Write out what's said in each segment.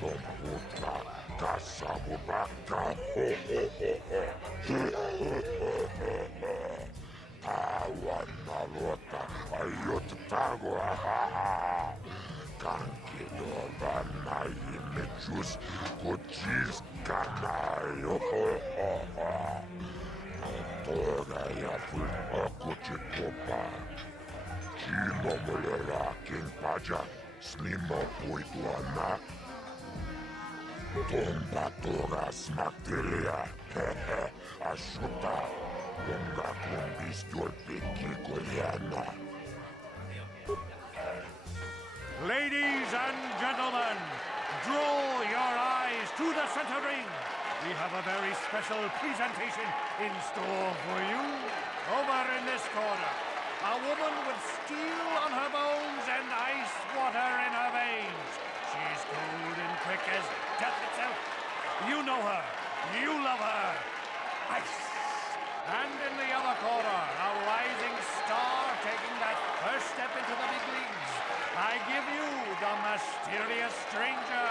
puta, caçamo vaca. Tawa nalota, ayot tago. Kankidova naimechus, kuchis kanayo. Tora ya kuchikopa. Chimo mulera kinpaja, slimo puituana. Tomba tora smakteria. Ashuta. Unga kumbistol pikikoliana. Ladies and gentlemen, draw your eyes to the center ring. We have a very special presentation in store for you. Over in this corner, a woman with steel on her bones and ice water in her veins. She's cold and quick as death itself. You know her. You love her. Ice. And in the other corner, a rising star taking that first step into the big leagues. I give you the mysterious stranger.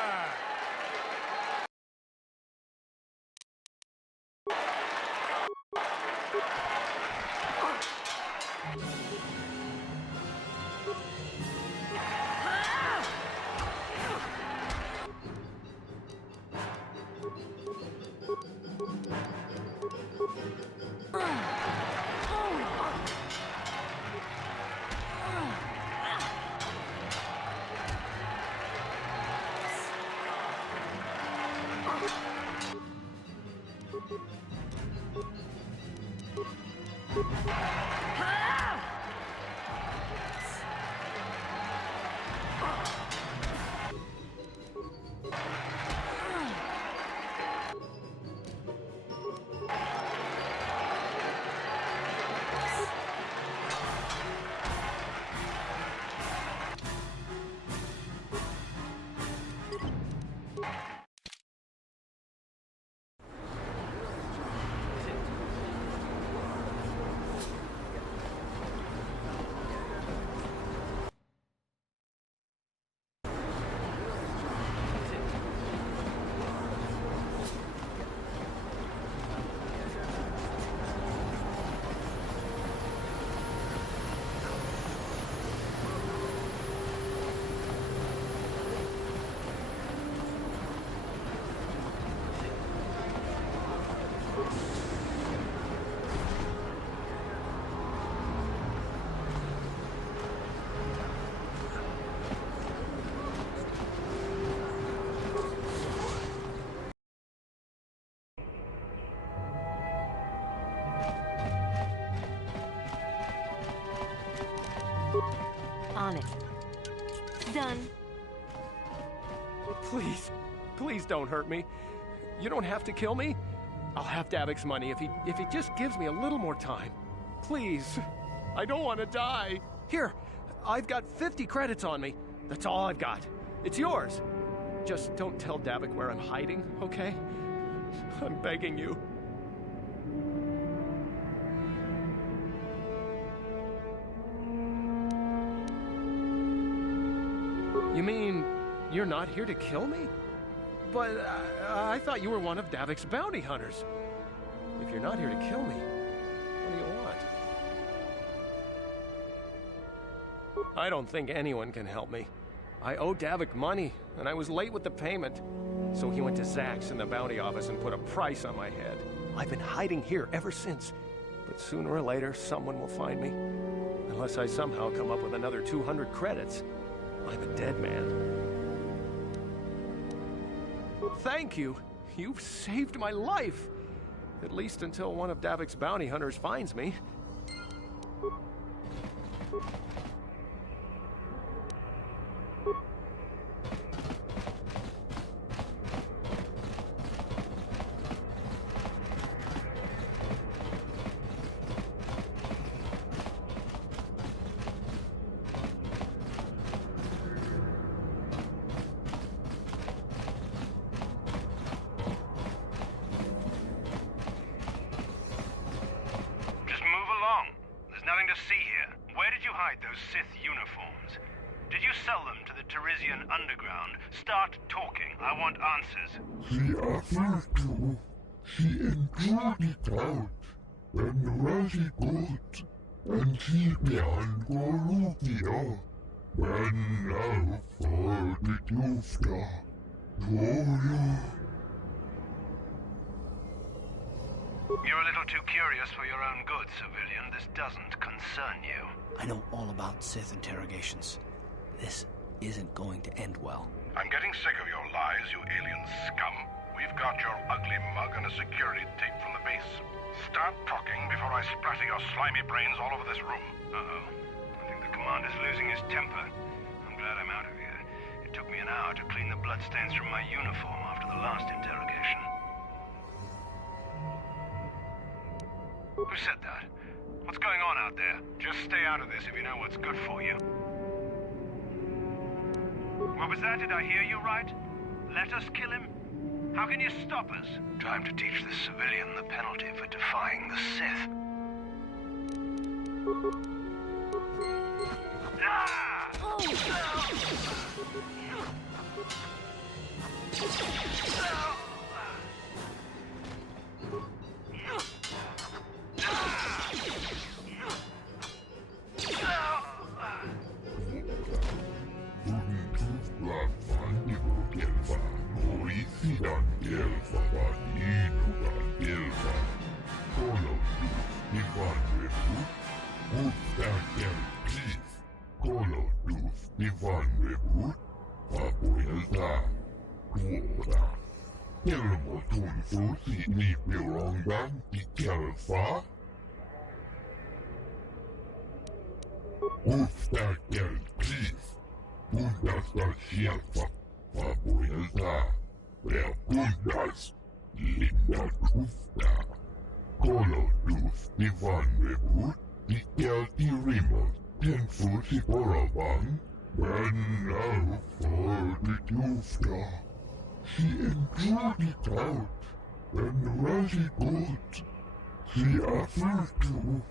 On it. Done. Please, please don't hurt me. You don't have to kill me. I'll have Davik's money if he just gives me a little more time. Please, I don't want to die. Here, I've got 50 credits on me. That's all I've got. It's yours. Just don't tell Davik where I'm hiding, okay? I'm begging you. You mean you're not here to kill me? But I thought you were one of Davik's bounty hunters. If you're not here to kill me, what do you want? I don't think anyone can help me. I owe Davik money, and I was late with the payment. So he went to Zach's in the bounty office and put a price on my head. I've been hiding here ever since. But sooner or later, someone will find me. Unless I somehow come up with another 200 credits. I'm a dead man. Thank you. You've saved my life. At least until one of Davik's bounty hunters finds me. Nothing to see here. Where did you hide those Sith uniforms? Did you sell them to the Teresian underground? Start talking. I want answers. The other two, she enjoyed it out, and very good, and she began Golubia, and now for the Dufta, You're a little too curious for your own good, civilian. This doesn't concern you. I know all about Sith interrogations. This isn't going to end well. I'm getting sick of your lies, you alien scum. We've got your ugly mug and a security tape from the base. Start talking before I splatter your slimy brains all over this room. Uh-oh. I think the commander's losing his temper. I'm glad I'm out of here. It took me an hour to clean the bloodstains from my uniform after the last interrogation. Who said that? What's going on out there? Just stay out of this if you know what's good for you. What was that? Did I hear you right? Let us kill him? How can you stop us? Time to teach this civilian the penalty for defying the Sith. Ah! She enjoyed it out, and very good. The other two.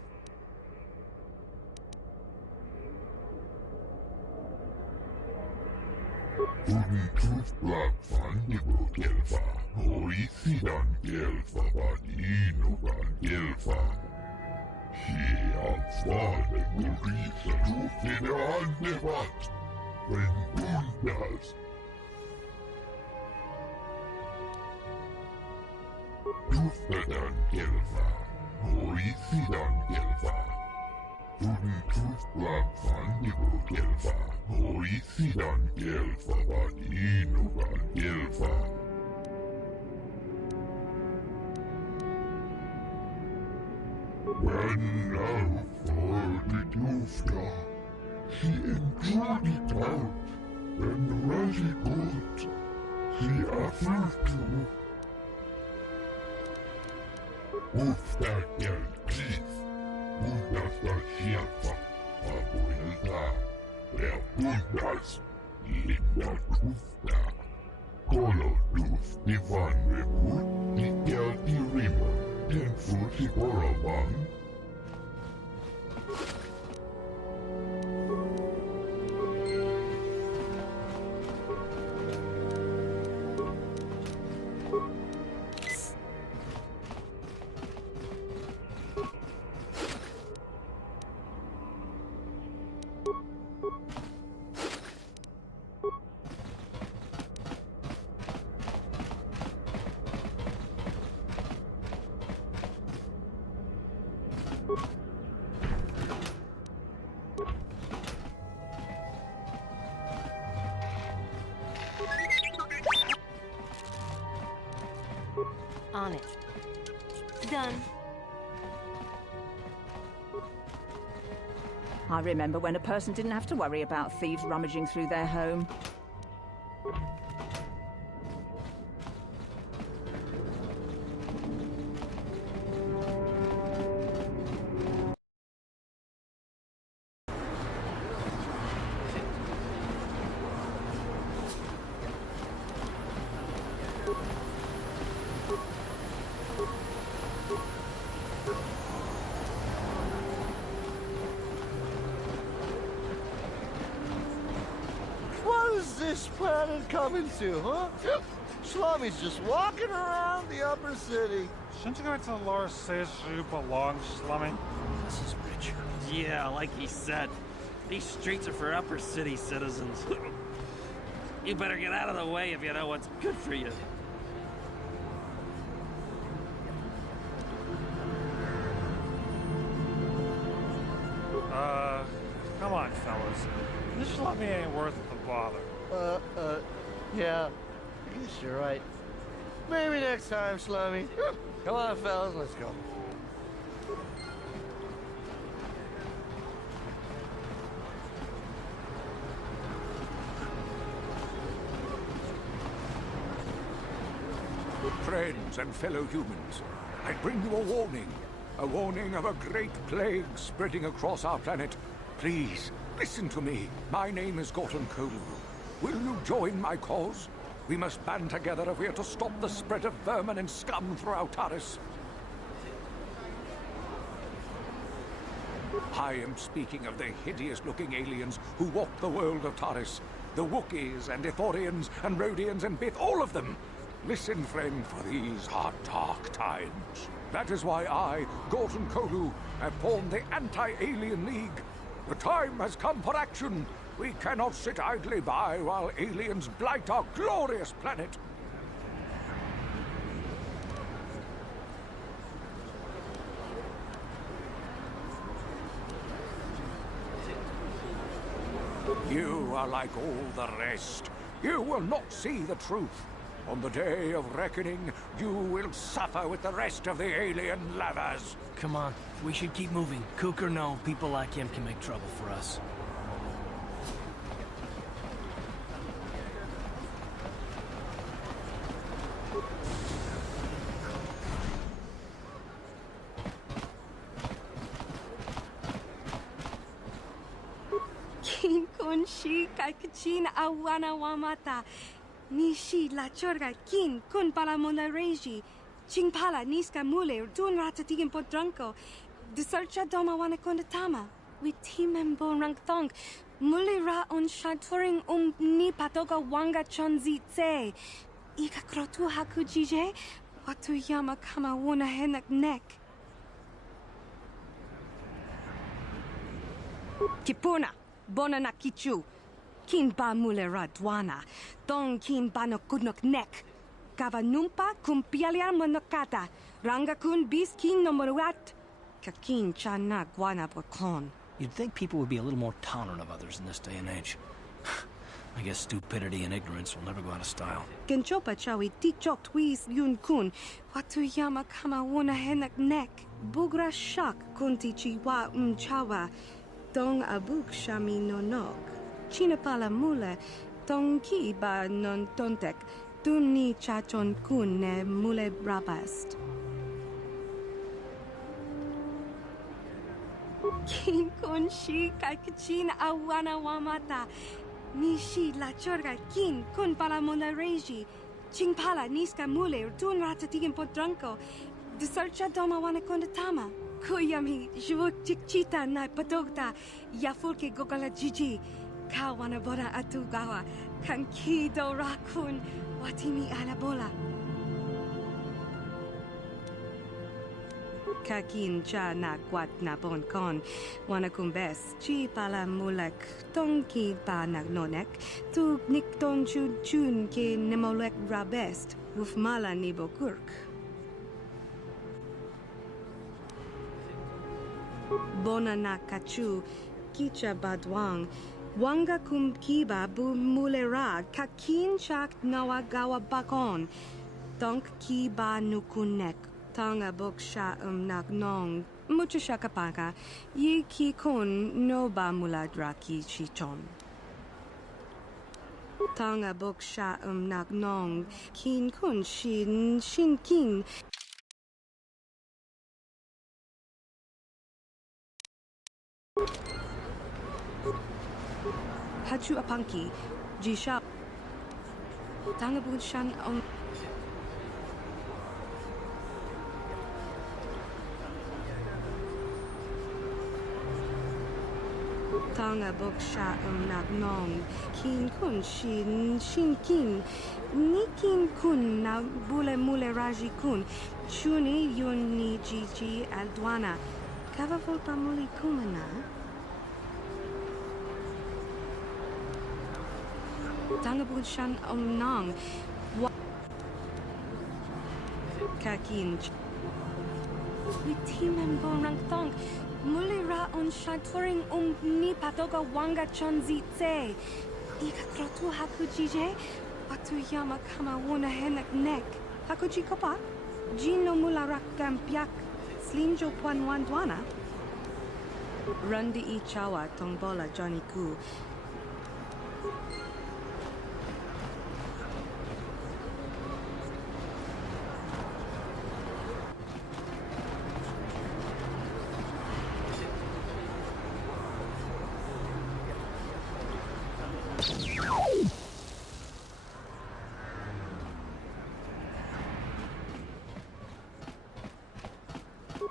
On it. Done. I remember when a person didn't have to worry about thieves rummaging through their home. this planet coming to, huh? Slummy's just walking around the upper city. Shouldn't you go to the lower says you belong, Slummy? This is Richard. Yeah, like he said, these streets are for upper city citizens. You better get out of the way if you know what's good for you. Come on, fellas. This Slummy ain't worth the bother. Yeah. I guess you're right. Maybe next time, Slummy. Come on, fellas, let's go. Friends and fellow humans, I bring you a warning of a great plague spreading across our planet. Please, listen to me. My name is Gorton Kolu. Will you join my cause? We must band together if we are to stop the spread of vermin and scum throughout Taris. I am speaking of the hideous-looking aliens who walk the world of Taris. The Wookiees and Ithorians and Rhodians and Bith, all of them. Listen, friend, for these are dark times. That is why I, Gorton Kolu, have formed the Anti-Alien League. The time has come for action. We cannot sit idly by while aliens blight our glorious planet. You are like all the rest. You will not see the truth. On the day of reckoning, you will suffer with the rest of the alien lovers. Come on, we should keep moving. Kook or no, people like him can make trouble for us. Kin kun shi kai kachin awana wamata. Nishi la chorga kin kun pala mona reji. Ching pala niska mule dun rata tigin podranko. De searcha doma wana konda tama. We timem bon rank thong. Mule ra on shaturing ni patoga wanga chonzi tse. Ika krotu haku jije. Watu yama kama wona henak nek. Kipuna. Bona na kichu. Kin ba mule ra dwana. Tong kin ba no kudnok nek. Kava numpa kumpialia monokata. Ranga kun bis kin no moruat. Kakin chana guana bokon. You'd think people would be a little more tolerant of others in this day and age. I guess stupidity and ignorance will never go out of style. Genchopa chawi tikchok twis yun kun. Watu yama kama wona henak nek. Bugra shak kunti chiwa chawa. Dong abuk shami nonok. Chinapala mule. Tong ki ba non tontek. Duni chachon kun ne mule rabast. Kin kun shi kakachin awana wamata. Nishi la chorga kin kun pala mona reji. Ching pala niska mule dun ratatigin podranko. De searcha doma wana konda tama. Kuyami jvuk chikchita na patogta. Yafulke gogala jiji. Kawana bora atugawa. Kankido rakun. Watimi alabola. Kakin cha na kwat na bon kon. Wana kumbes. Chi pala mulak. Tongki pa nagnonek. Tu nik ton chun chun ke nemolek rabest. Ufmala ni bokurk. Bona na kachu. Kicha badwang. Wanga kum kiba bu mulera. Kakin chak nawagawa bakon. Donk kiba nukunek. Tanga boksha nagnong. Mucha shakapaka. Yi ki kun no ba muladra ki chichon. Tanga boksha nagnong. Kin kun shin kin. Hachu apanki. Jisha. Tanga bukshan on. Tanga boksha nak nong. Kin kun shin kin. Ni kin kun na bule mule raji kun. Chuni yun ni jiji aldwana. Kava volpa muli kumana. Tanga bokshan nong. Kakin. Witimen bonrang thong. Mulira on shaturing ni patoga wanga chonzitse. Ika trotu hakujije. Atuyama kama wuna henak nek. Hakuji kopa. Jino mularak gampiak. Slinjo puan wandwana. Rundi I chawa tongbola Johnny Ku.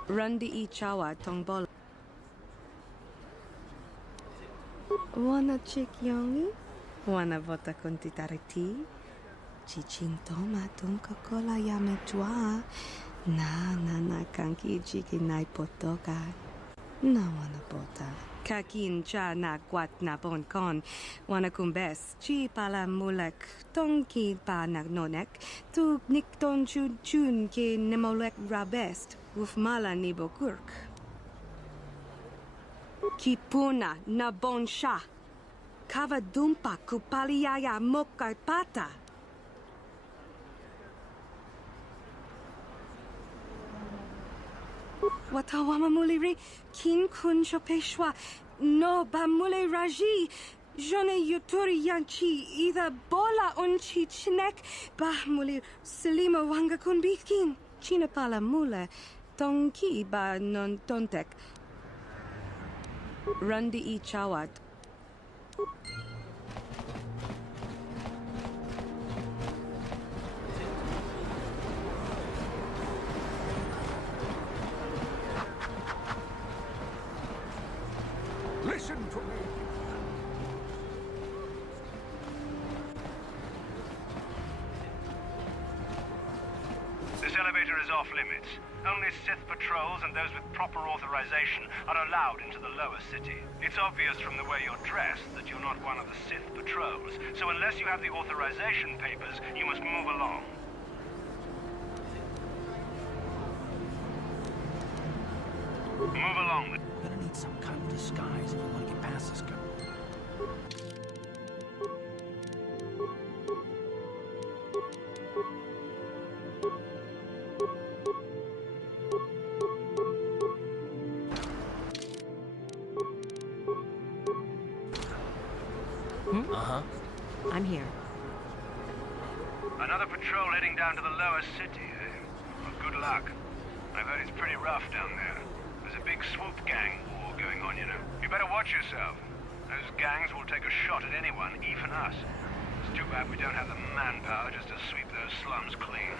Rundi I chawa tongbola. Wanna chick yongi? Wanna vota kontitariti? Chichintoma tonka kola yametwa. Na kanki chiki nai potoka. Na wana bota. Kakin cha na kwat na bon kon. Wana kumbes. Chi pala mulek. Tonki pa nagnonek. Tu nik ton chun chun ki nemolek rabest. Ufmala ni bokurk. Kipuna na bon sha. Kava dumpa kupaliaya moka pata. Watawama muliri kin kun shopeshwa no ba mule raji. Jone yuturi yanchi either bola unchi chinek ba muli selima wanga kun bitkin. China pala mule. Tonki ba non tontek. Rundi I chawat. Listen to me. This elevator is off limits. Only Sith patrols and those with proper authorization are allowed into the lower city. It's obvious from the way you're dressed that you're not one of the Sith patrols, so unless you have the authorization papers, you must move along. Move along. We're gonna need some kind of disguise if we want to get past this guy. I'm here. Another patrol heading down to the lower city, eh? Well, good luck. I've heard it's pretty rough down there. There's a big swoop gang war going on, you know. You better watch yourself. Those gangs will take a shot at anyone, even us. It's too bad we don't have the manpower just to sweep those slums clean.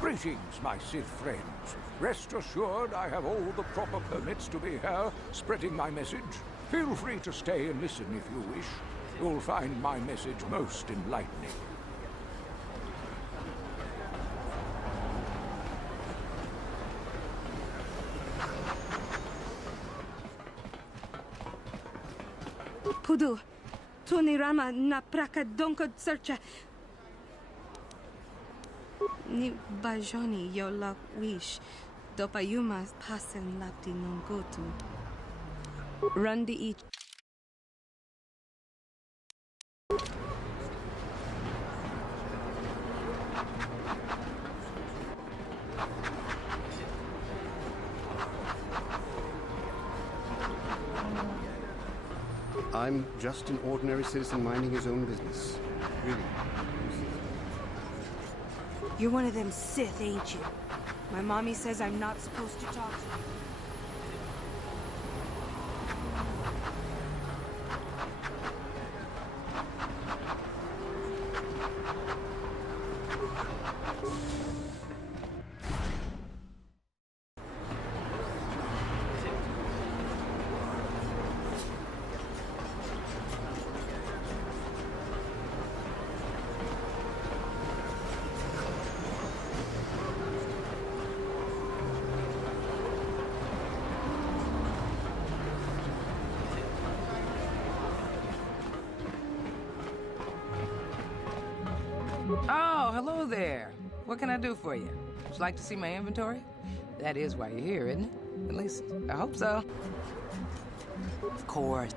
Greetings, my Sith friends. Rest assured I have all the proper permits to be here, spreading my message. Feel free to stay and listen if you wish. You'll find my message most enlightening. Pudu, Tunirama na praka donko searcha. Ni bajoni yo lak wish. Dopayuma pasen lapti non gotu. Rundi each. I'm just an ordinary citizen minding his own business. Really. You're one of them Sith, ain't you? My mommy says I'm not supposed to talk to you. Oh, hello there. What can I do for you? Would you like to see my inventory? That is why you're here, isn't it? At least, I hope so. Of course.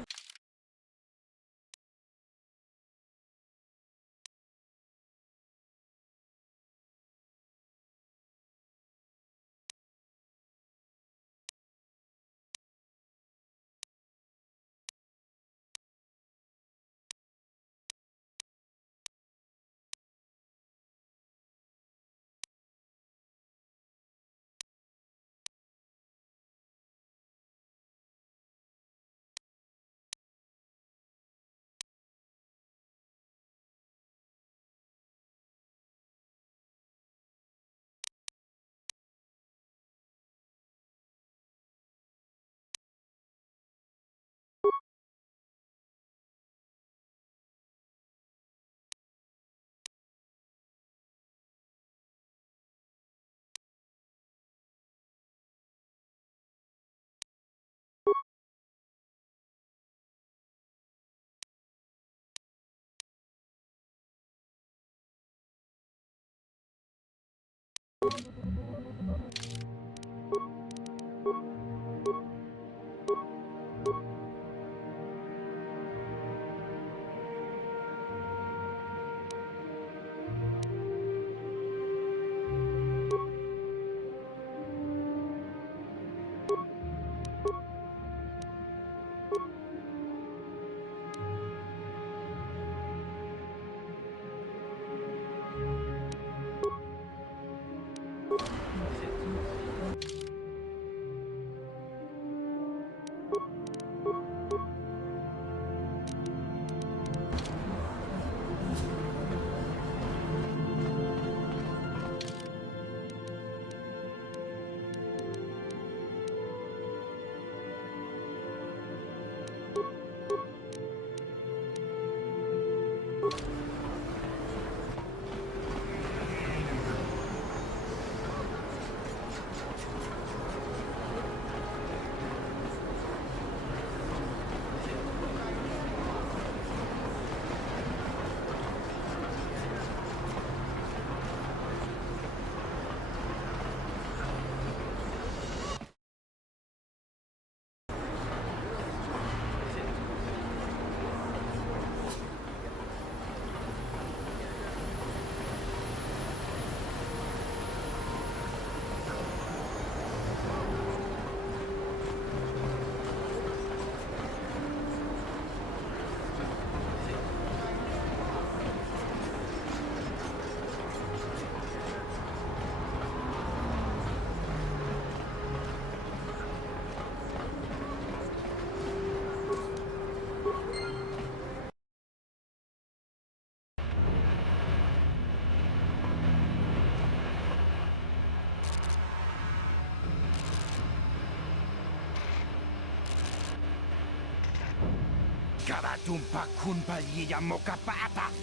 Karatumpa kunpalliya mokapata.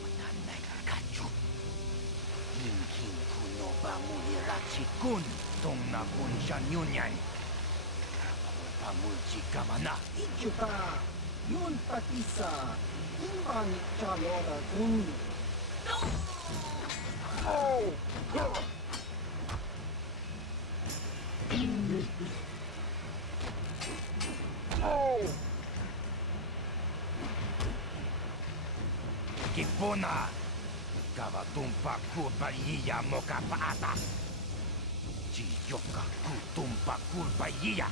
Unanay kachu. Inkin kuno ba mulirachi kun. Tong na kun siya nyunyay. Pamulji kamana. Ichuta. Yun patisa. Imbang chalora kun. Oh! Oh! Kipuna! Kawatumpa kurbayiya mokapaata! Chiyoka kutumpa kurbayiya!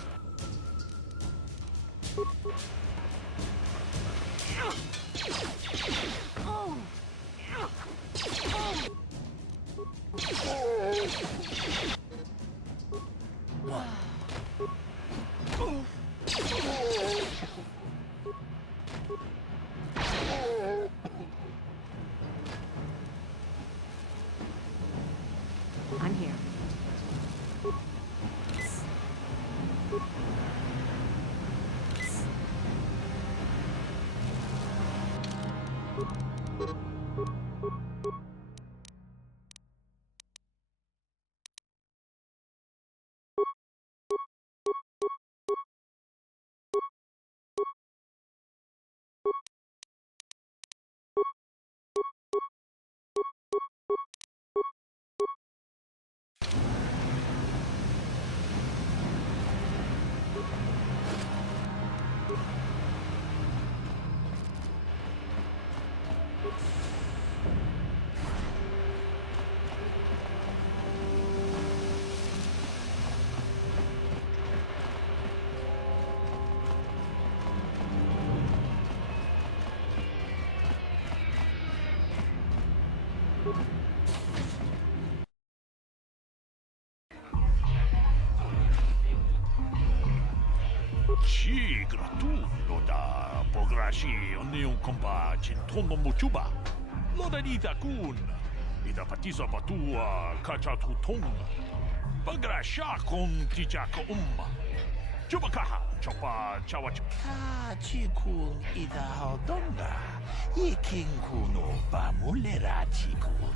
I'm here. Sì, gratuito da pograshi ogni un compa cintono mochuba. Loda dita kun. Ida patisa batua kacha tutong. Pagrasha kun tijaka Chubakaha, chopa chawa. chikun ida hodonga. Ikin kuno bamulera chikun.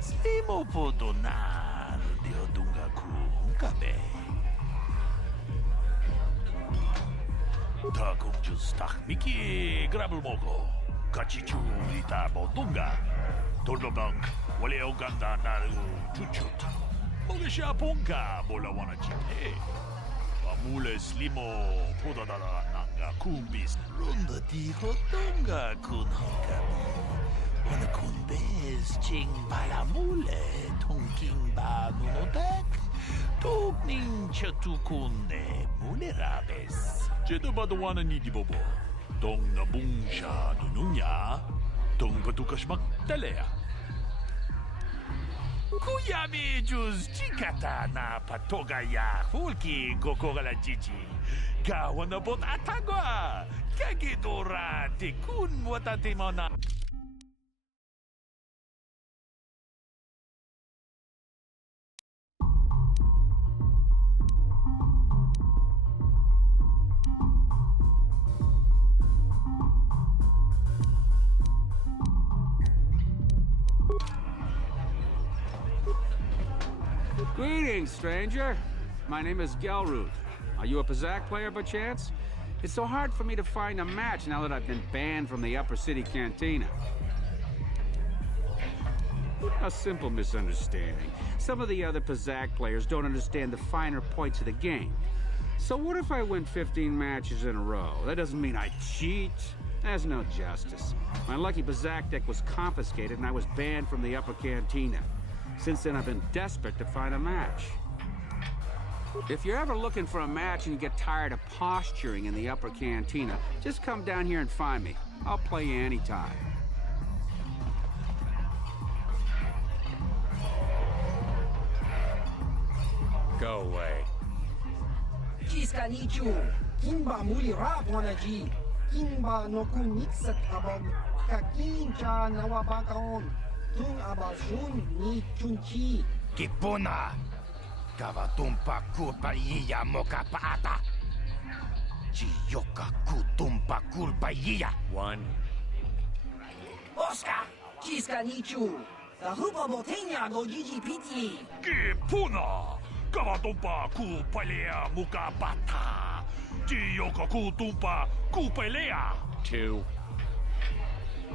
Slimo podonar diodunga kun kabe. Takung justak miki grabel mogo. Kachichu ita bodunga. Tolobang, wale oganda naru chuchut. Mogesha ponka bola wana chipe. Pamule slimo podadara nanga kumbis. Runda di hodonga kun honkabi. Wana kun bez ching balamule. Tonking ba nunodek. Togning chatukunde mulerabes. Jeda badawana ni di bobo. Tong nabungsha nununya. Tong patukas magtalea. Kuyami juz chikata na patogaya hulki gokora jiji. Gawana bot atagwa. Kagidora tikun watatimona. Greetings, stranger. My name is Gelruth. Are you a Pazak player by chance? It's so hard for me to find a match now that I've been banned from the Upper City Cantina. A simple misunderstanding. Some of the other Pazak players don't understand the finer points of the game. So what if I win 15 matches in a row? That doesn't mean I cheat. There's no justice. My lucky Pazak deck was confiscated and I was banned from the Upper Cantina. Since then, I've been desperate to find a match. If you're ever looking for a match and you get tired of posturing in the Upper Cantina, just come down here and find me. I'll play you anytime. Go away. Jiska nichu, kimba muli rap wanaji, kimba no kunitsat abog, kakincha nawabakaon. Tung abazun ni chunchi. Kipuna. Kavatumpa kulpa iya moka paata. Chiyoka kutumpa kulpa iya. One. Oscar, chiska nichu. Tahupa botenya go jiji piti. Kipuna. Kavatumpa kupalea muka pata. Chiyoka kutumpa kupalea. Two.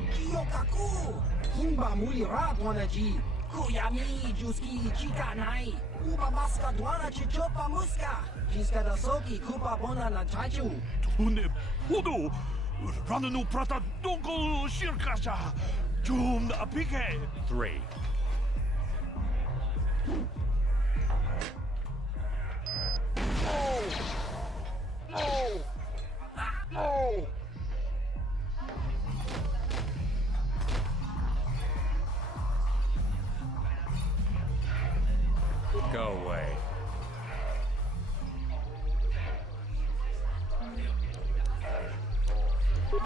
Chiyokaku. Kimba muli rap wanaji. Kuyami juski chikanai. Uba baska dwana chichopa muska. Jiska da soki kupa bona na chachu. Tune hudu. Rananu prata donko shirkasha. Jum na apike. Three. Oh! Oh! Oh! Go away.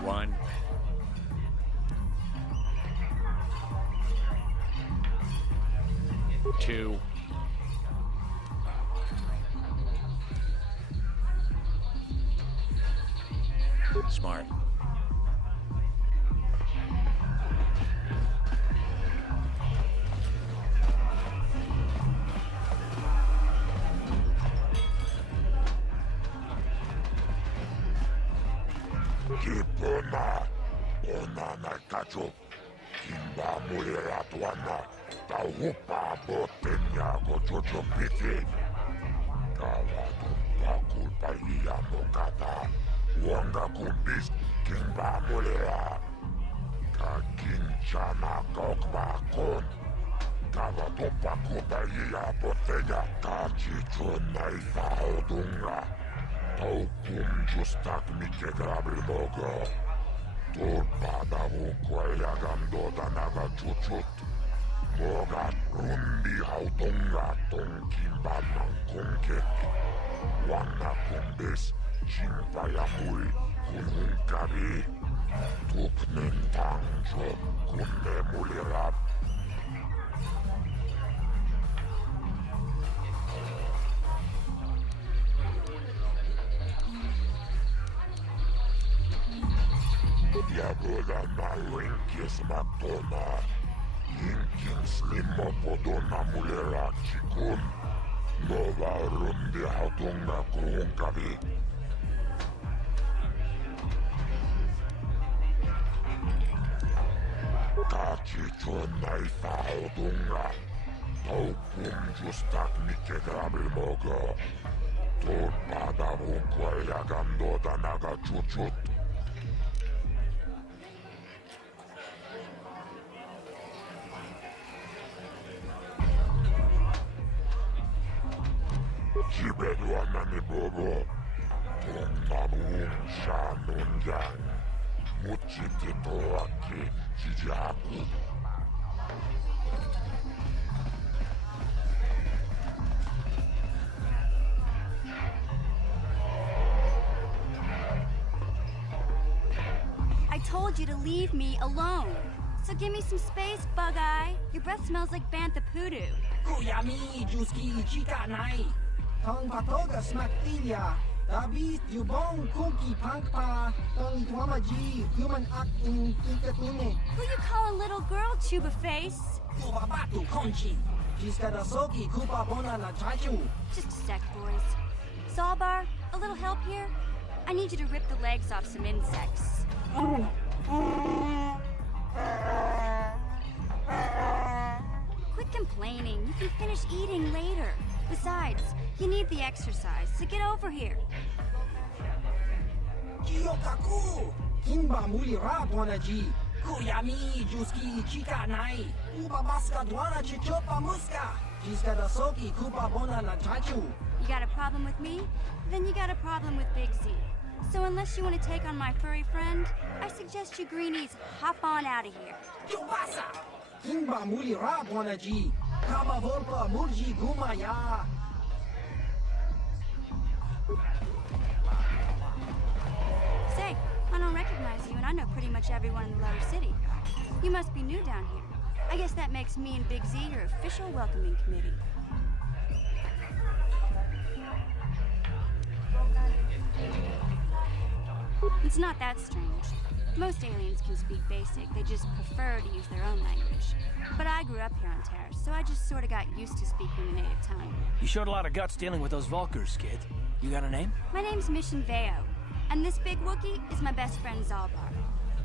One. Two. Smart. Kipuna, onana kacho, kimba mulera tuana, taupa botenya gochocho piti. Kawatumpa kulpa iya mokata, wanga kumbis, kimba mulera. Kakinchana kokba kon, kawatumpa kulpa iya botenya, kachichuna ifaudunga. Taukum justak mike grabri mogo. Tulpa davukwa ilagando danaga chuchut. Mogat rundi hautonga tonkin banang konkeki. Wanna kumbes chimpaya mui kunhunkari. Tuknen tangjo kunne mulirap. Yagoda na rinkis matona. Yinkin slimmo podona mulera chikun. Nova rundi hautunga kuhunkavi. Kachi chonna ifa hautunga. Taupum justak mikke grabilmogo. Tuut padavun kueja gandota naga chuchut. Chibeduanani bobo. Tonnamuun shanunjang. Muchiti toaki chijaku. I told you to leave me alone. So give me some space, Bug-Eye. Your breath smells like bantha poodoo. Kuyami juski chika nai. Tong patoga smaktilia. Dabis yubong kuki pankpa. Tong tuamaji human act in ikatune. Who you calling little girl, Chuba Face? Ubabatu konchi. Jiskadasoki kupa bona na chachu. Just a sec, boys. Sawbar, a little help here? I need you to rip the legs off some insects. Quit complaining. You can finish eating later. Besides, you need the exercise, so get over here. Kiyokaku! Kimba muli rat wanaji. Kuyami juski chika nai. Ubabaska dwana chichopa muska. Jiskadasoki kupa bona na chachu. You got a problem with me? Then you got a problem with Big Z. So unless you want to take on my furry friend, I suggest you greenies hop on out of here. Yubasa! Kimba muli rat wanaji. Kaba volpa mulji gumaya. Say, I don't recognize you, and I know pretty much everyone in the lower city. You must be new down here. I guess that makes me and Big Z your official welcoming committee. It's not that strange. Most aliens can speak basic, they just prefer to use their own language. But I grew up here on Terrace, so I just sort of got used to speaking the native tongue. You showed a lot of guts dealing with those Vulkars, kid. You got a name? My name's Mission Veo, and this big Wookiee is my best friend Zalbar.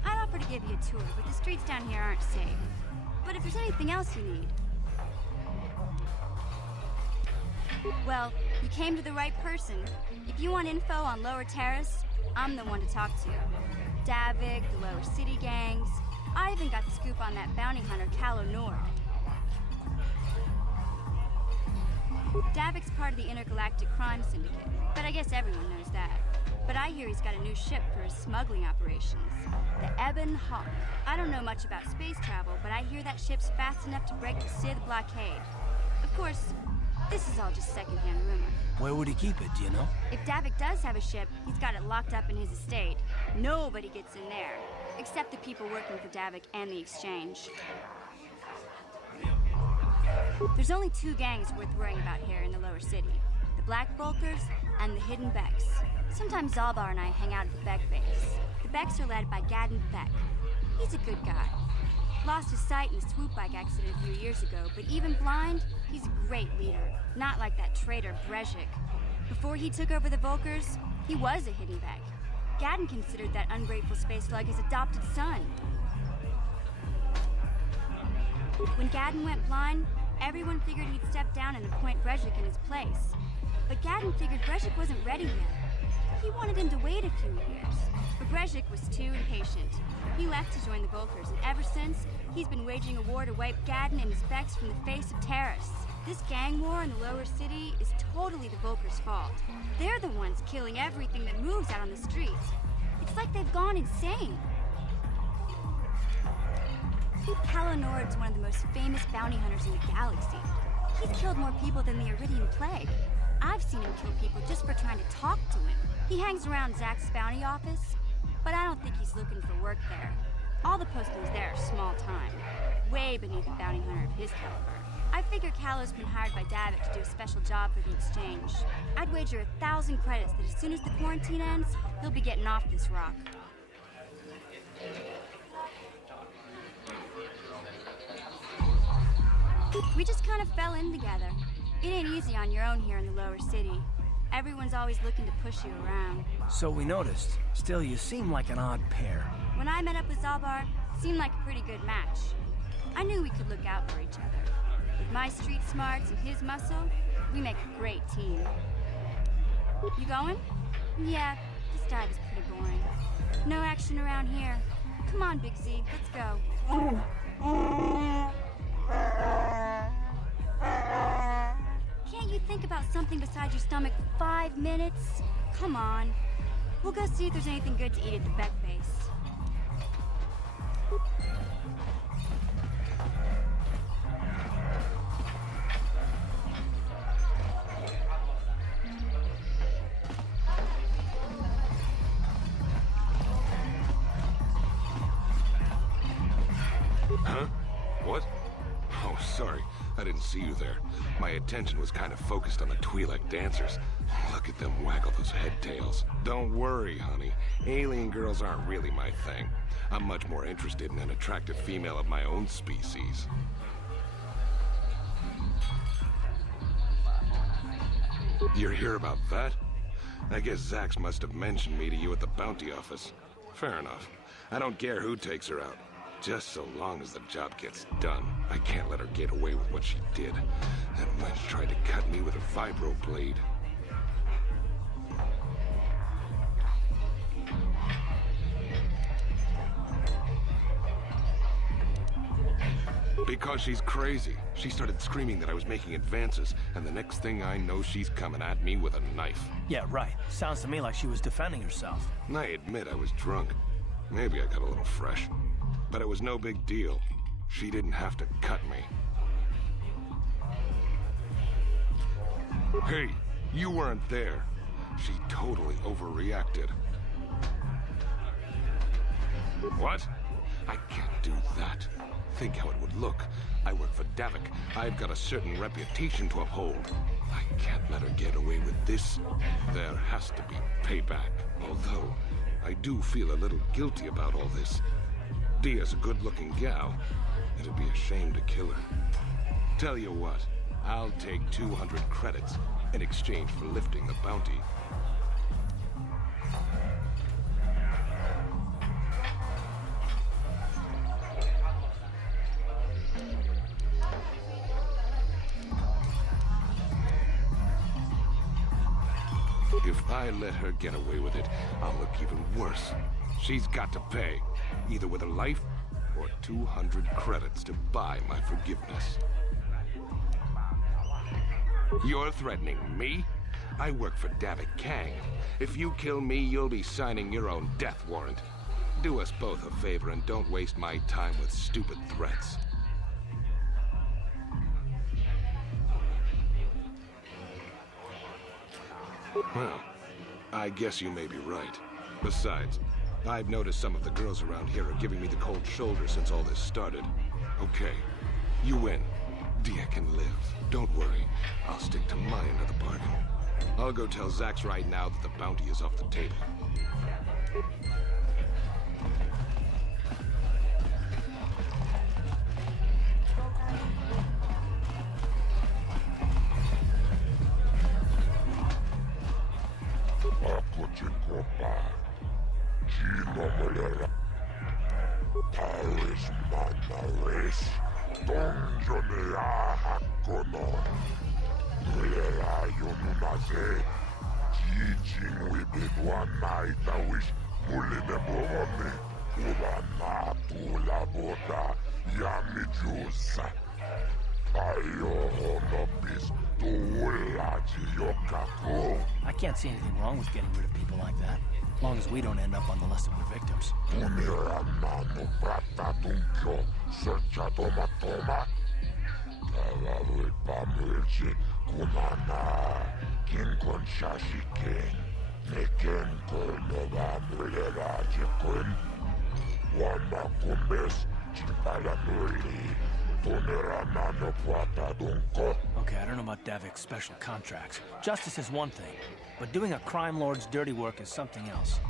I'd offer to give you a tour, but the streets down here aren't safe. But if there's anything else you need... Well, you came to the right person. If you want info on Lower Terrace, I'm the one to talk to. Davik, the Lower City gangs. I even got the scoop on that bounty hunter, Calo Nord. Davik's part of the Intergalactic Crime Syndicate, but I guess everyone knows that. But I hear he's got a new ship for his smuggling operations. The Ebon Hawk. I don't know much about space travel, but I hear that ship's fast enough to break the Sith blockade. Of course, this is all just secondhand rumor. Where would he keep it, do you know? If Davik does have a ship, he's got it locked up in his estate. Nobody gets in there, except the people working for Davik and the Exchange. There's only two gangs worth worrying about here in the lower city. The Black Vulkars and the Hidden Becks. Sometimes Zalbar and I hang out at the Beck base. The Becks are led by Gadden Beck. He's a good guy. Lost his sight in a swoop bike accident a few years ago, but even blind, he's a great leader. Not like that traitor Brezhik. Before he took over the Vulkars, he was a Hidden Beck. Gadden considered that ungrateful space slug his adopted son. When Gadden went blind, everyone figured he'd step down and appoint Brezhik in his place. But Gadden figured Brezhik wasn't ready yet. He wanted him to wait a few years. But Brezhik was too impatient. He left to join the Vulkars, and ever since, he's been waging a war to wipe Gadden and his Becks from the face of Terrace. This gang war in the lower city is totally the Vulkars' fault. They're the ones killing everything that moves out on the streets. It's like they've gone insane. Calo Nord's one of the most famous bounty hunters in the galaxy. He's killed more people than the Iridian Plague. I've seen him kill people just for trying to talk to him. He hangs around Zach's bounty office, but I don't think he's looking for work there. All the postings there are small time, way beneath a bounty hunter of his caliber. I figure Calo's been hired by Davik to do a special job for the exchange. I'd wager 1,000 credits that as soon as the quarantine ends, he'll be getting off this rock. We just kind of fell in together. It ain't easy on your own here in the lower city. Everyone's always looking to push you around. So we noticed. Still, you seem like an odd pair. When I met up with Zalbar, it seemed like a pretty good match. I knew we could look out for each other. With my street smarts and his muscle, we make a great team. You going? Yeah, this dive is pretty boring. No action around here. Come on, Big Z, let's go. Can't you think about something besides your stomach for 5 minutes? Come on. We'll go see if there's anything good to eat at the Beck base. Huh? What? Oh, sorry. I didn't see you there. My attention was kind of focused on the Twi'lek dancers. Look at them waggle those head tails. Don't worry, honey. Alien girls aren't really my thing. I'm much more interested in an attractive female of my own species. You're here about that? I guess Zax must have mentioned me to you at the bounty office. Fair enough. I don't care who takes her out. Just so long as the job gets done. I can't let her get away with what she did. That wench tried to cut me with a vibro blade. Because she's crazy. She started screaming that I was making advances, and the next thing I know, she's coming at me with a knife. Yeah, right. Sounds to me like she was defending herself. I admit I was drunk. Maybe I got a little fresh. But it was no big deal. She didn't have to cut me. Hey, you weren't there. She totally overreacted. What? I can't do that. Think how it would look. I work for Davik. I've got a certain reputation to uphold. I can't let her get away with this. There has to be payback. Although, I do feel a little guilty about all this. Dia's a good-looking gal. It'd be a shame to kill her. Tell you what, I'll take 200 credits in exchange for lifting the bounty. If I let her get away with it, I'll look even worse. She's got to pay, either with her life or 200 credits to buy my forgiveness. You're threatening me? I work for Davik Kang. If you kill me, you'll be signing your own death warrant. Do us both a favor and don't waste my time with stupid threats. Well, I guess you may be right. Besides, I've noticed some of the girls around here are giving me the cold shoulder since all this started. Okay, you win. Dia can live. Don't worry. I'll stick to my end of the bargain. I'll go tell Zax right now that the bounty is off the table. I can't see anything wrong with getting rid of people like that, as long as we don't end up on the list of their victims. Okay, I don't know about Davik's special contracts. Justice is one thing, but doing a crime lord's dirty work is something else.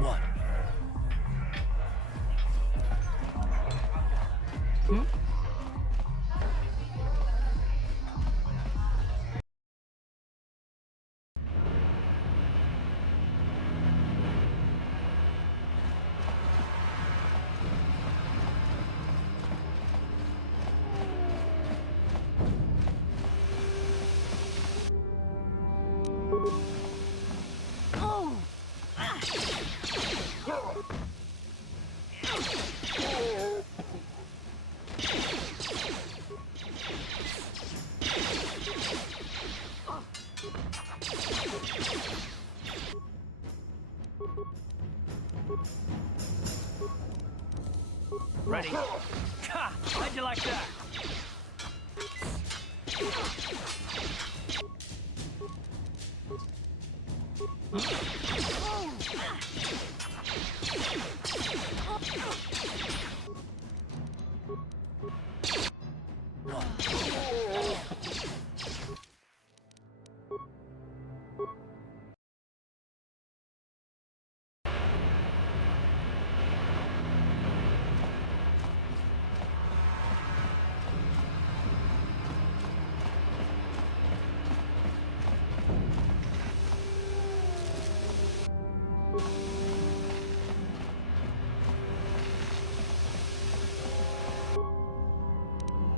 What? Ready? Ha! How'd you like that?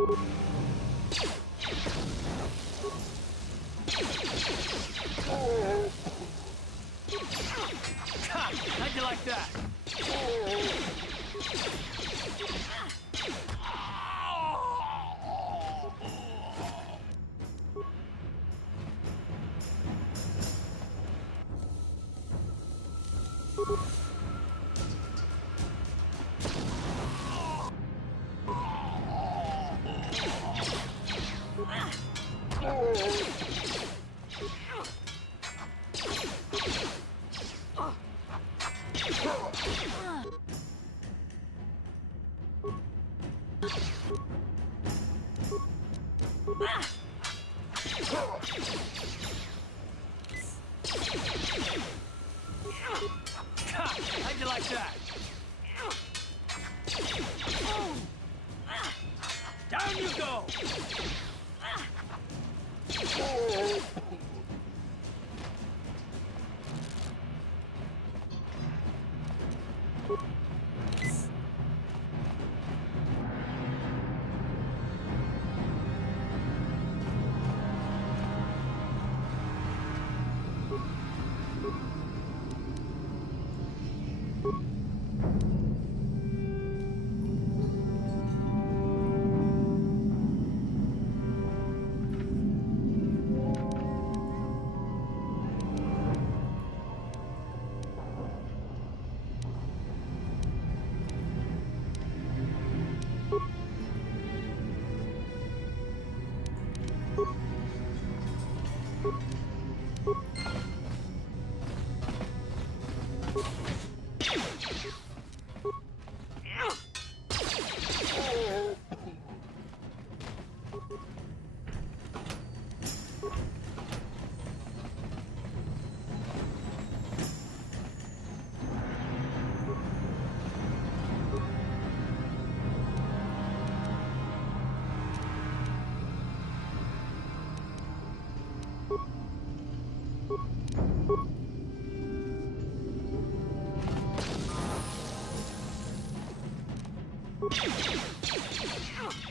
How'd you like that? How'd you like that? Down you go!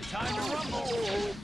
Time to rumble!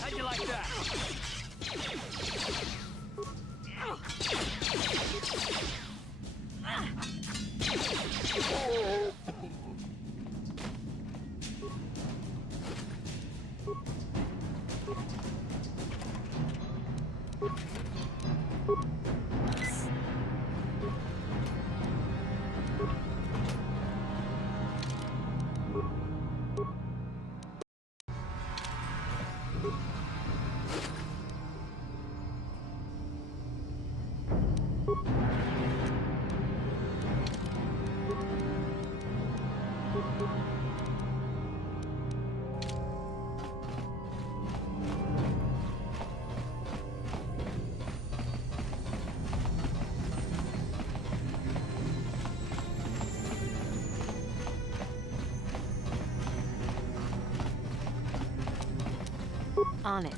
How'd you like that? On it.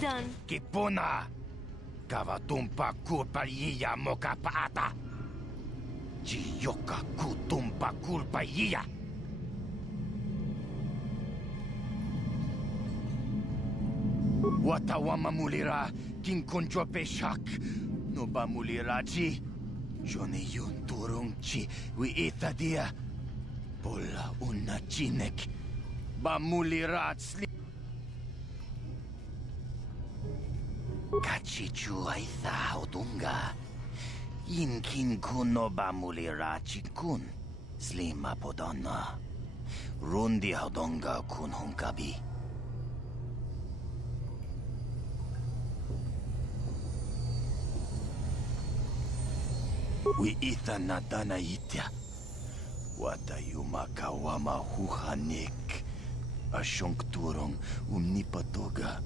Done. Kipuna! Kavatumpa kurpaliya moka paata! Chiyoka kutumpa kurpaliya! Watawama mulira kinkonjope shak no ba muliraji Johnny yun turungchi wi itadia Pola una chinek ba muliratsli Kachichu aitha odunga Inkin kuno ba mulirachi kun Slima podonna Rundi hodonga kun hunkabi Wi itha nadana itya Watayuma kawama huhanik Ashongturong umnipatoga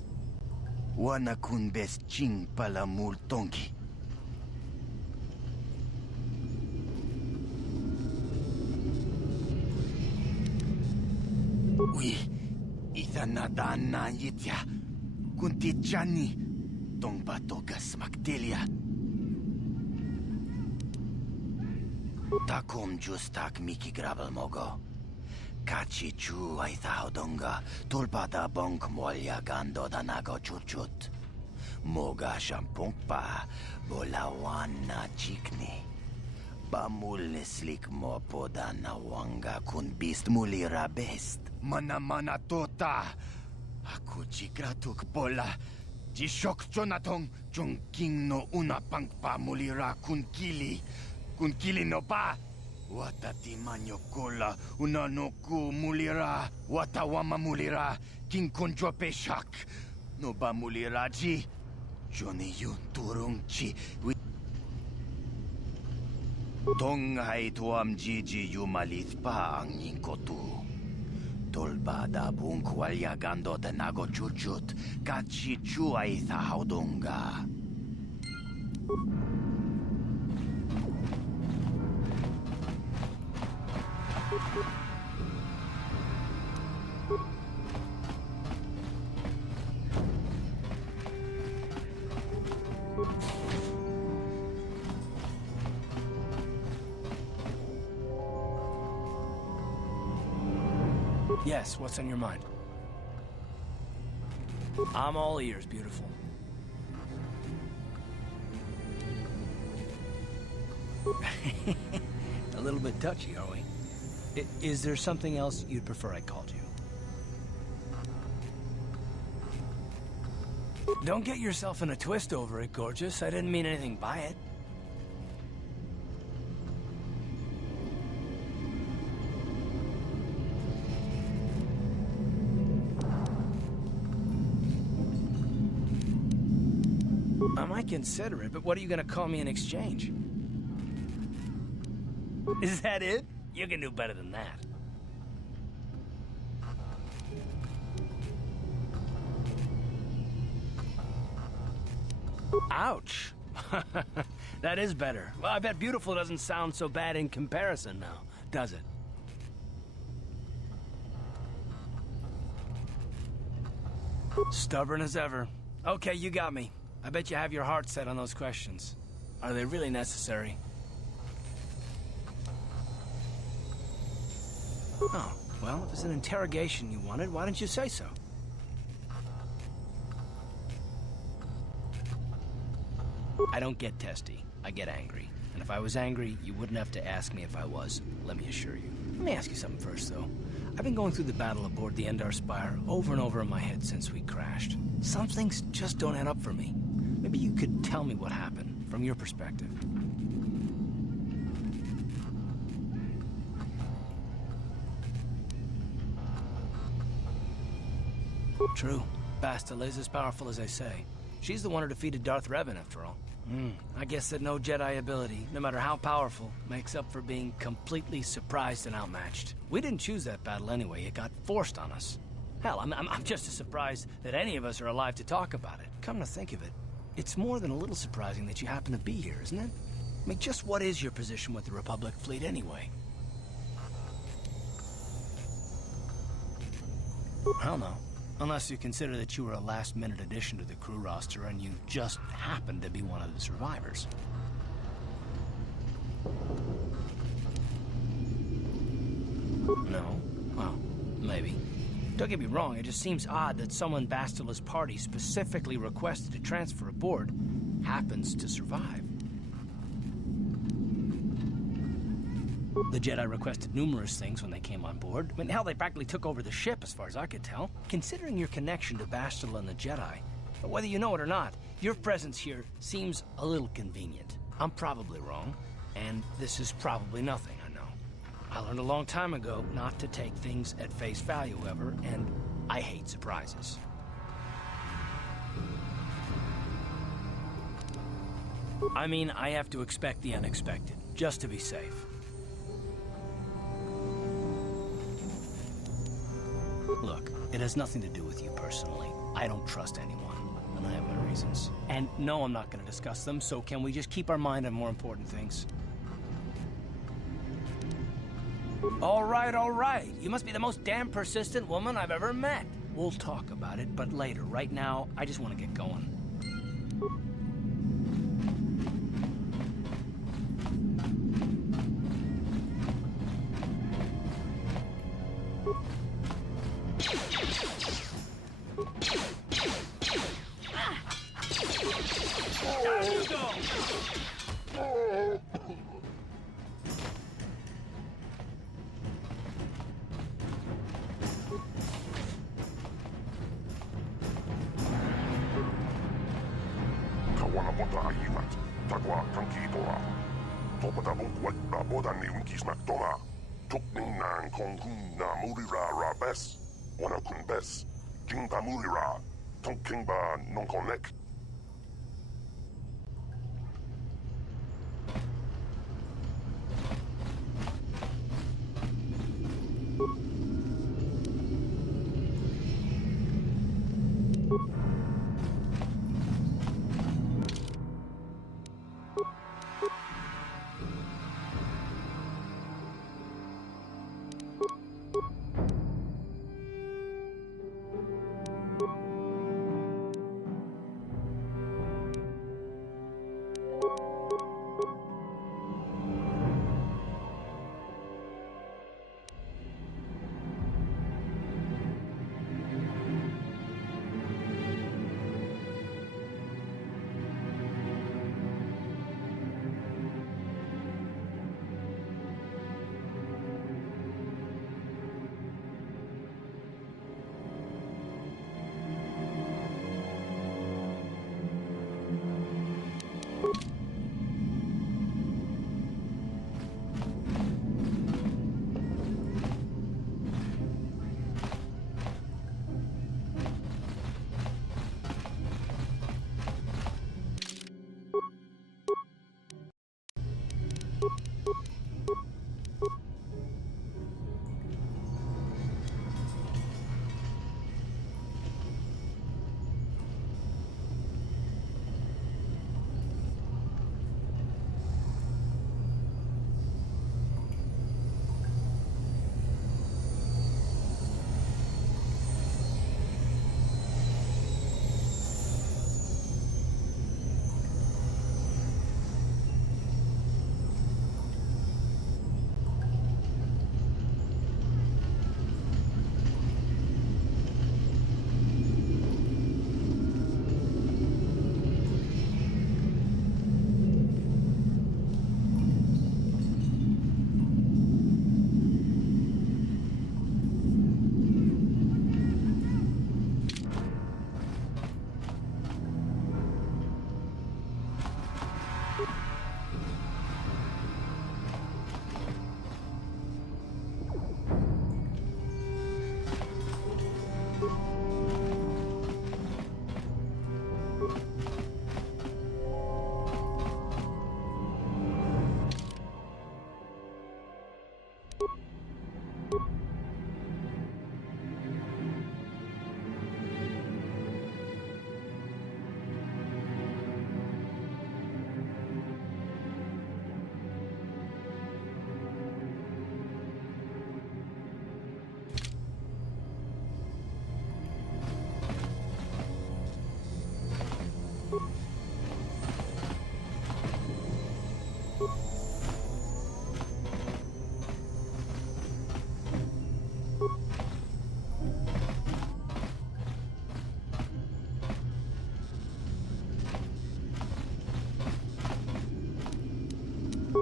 Wana kun bes ching pala multongi Wi itha nadana itya Kunti chani Tong patoga smaktelia Takum justak miki grabel mogo. Kachi chu aitha odonga tulpada bonk molya gando danago chuchut. Moga shampungpa bolawana chikni. Bamul slik mo podana wanga kun bist mulira best. Mana tota. Aku chikratuk pola. Jishok jonatong jungking no una pangpa mulira kun kili. Kun kili no pa, watati manyo kola, una no ku mulira, watawama mulira, king konjo peshak, no ba mulira ji, Johnny yun turung chi, Tong hai tuam jiji yumalit pa ang yingkotu. Tolba da bunk walyagando de nago chuchut, kachi chu ay thaudunga. Yes, what's on your mind? I'm all ears, beautiful. A little bit touchy, are we? Is there something else you'd prefer I called you? Don't get yourself in a twist over it, gorgeous. I didn't mean anything by it. I might consider it, but what are you gonna call me in exchange? Is that it? You can do better than that. Ouch. That is better. Well, I bet beautiful doesn't sound so bad in comparison now, does it? Stubborn as ever. Okay, you got me. I bet you have your heart set on those questions. Are they really necessary? Oh, well, if it's an interrogation you wanted, why didn't you say so? I don't get testy. I get angry. And if I was angry, you wouldn't have to ask me if I was, let me assure you. Let me ask you something first, though. I've been going through the battle aboard the Endar Spire over and over in my head since we crashed. Some things just don't add up for me. Maybe you could tell me what happened, from your perspective. True. Bastila is as powerful as I say. She's the one who defeated Darth Revan, after all. I guess that no Jedi ability, no matter how powerful, makes up for being completely surprised and outmatched. We didn't choose that battle anyway. It got forced on us. Hell, I'm just as surprised that any of us are alive to talk about it. Come to think of it, it's more than a little surprising that you happen to be here, isn't it? I mean, just what is your position with the Republic fleet anyway? I don't know. Unless you consider that you were a last-minute addition to the crew roster and you just happened to be one of the survivors. No? Well, maybe. Don't get me wrong, it just seems odd that someone Bastila's party specifically requested to transfer aboard happens to survive. The Jedi requested numerous things when they came on board. I mean, hell, they practically took over the ship, as far as I could tell. Considering your connection to Bastila and the Jedi, whether you know it or not, your presence here seems a little convenient. I'm probably wrong, and this is probably nothing, I know. I learned a long time ago not to take things at face value, however, and I hate surprises. I mean, I have to expect the unexpected, just to be safe. Look, it has nothing to do with you personally. I don't trust anyone, and I have my reasons. And no, I'm not going to discuss them, so can we just keep our mind on more important things? All right. You must be the most damn persistent woman I've ever met. We'll talk about it, but later. Right now, I just want to get going.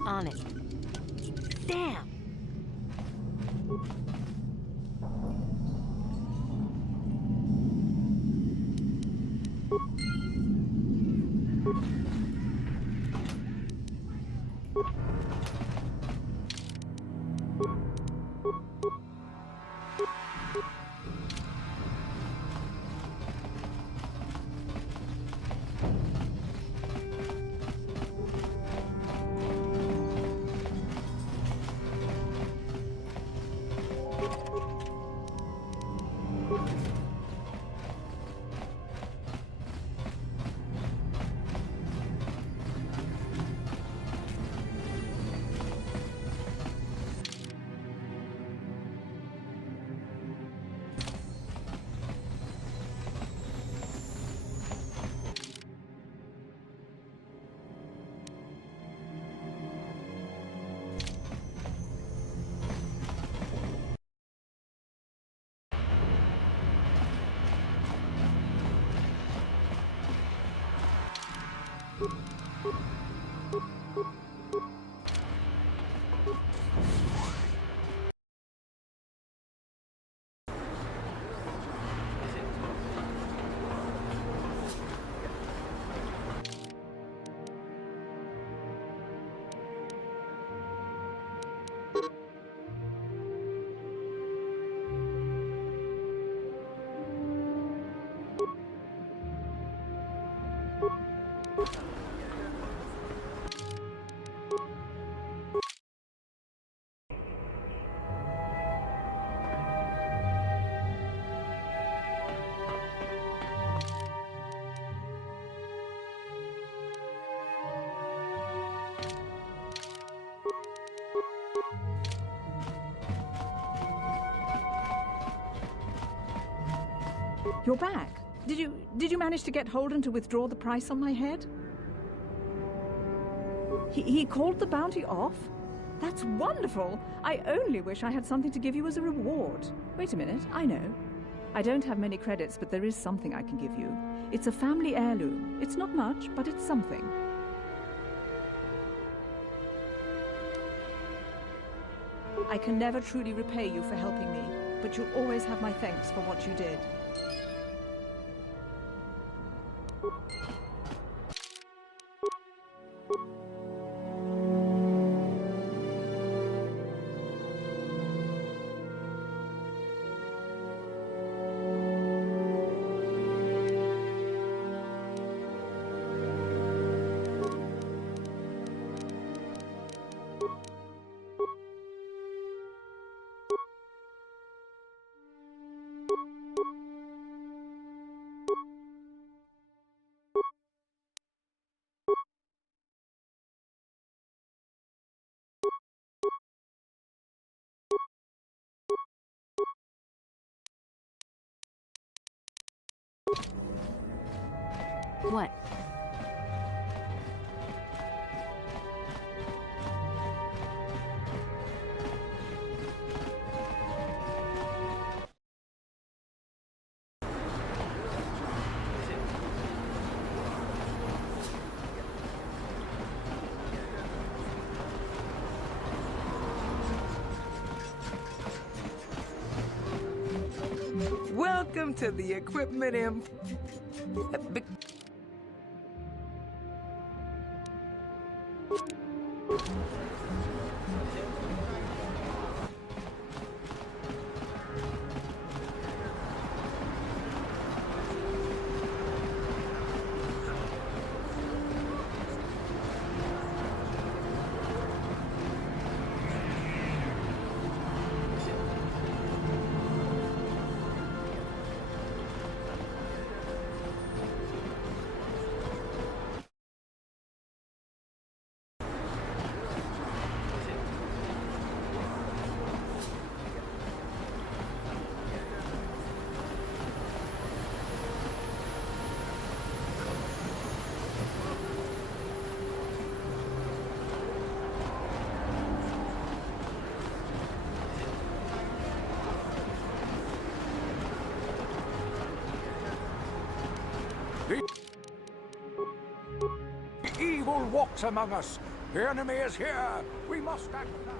On it. Damn! You're back. Did you manage to get Holden to withdraw the price on my head? He called the bounty off? That's wonderful! I only wish I had something to give you as a reward. Wait a minute, I know. I don't have many credits, but there is something I can give you. It's a family heirloom. It's not much, but it's something. I can never truly repay you for helping me, but you'll always have my thanks for what you did. What? Welcome to the Equipment The evil walks among us. The enemy is here! We must act now!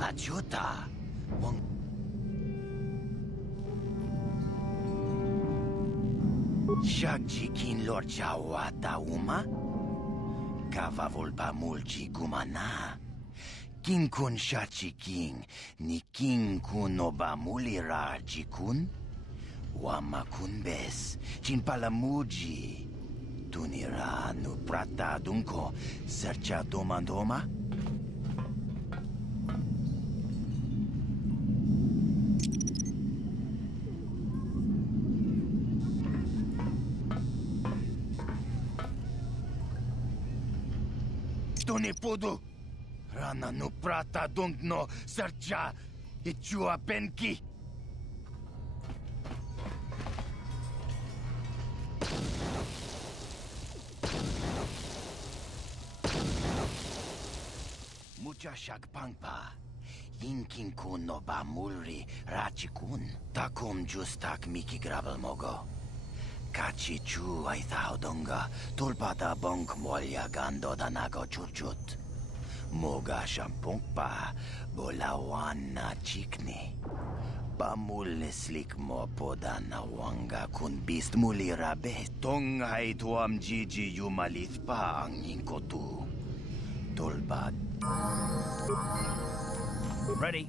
Ajuta! Shagjikin lor chawata uma? Kava volpa mulchi gumana? King kun shachi king, ni king kun oba mulira jikun? Wama kun bes, chin palamuji. Tunira nu prata dunko, sercha domandoma? Tuni pudu! Rana nu prata dungno sercha ichua penki! Mucha shagpangpa. Yinkin kun no ba mulri rachikun. Takum justak miki grabel mogo. Kachi chu ay thaudonga, tulpada bonk molya gando danago chuchut. Moga shampungpa, bolawan na chikni. Pamul slik mo poda na wanga kun bist muli rabe. Tong ay tuam jiji yumalit pa ang inkotu. Tulpad. Ready.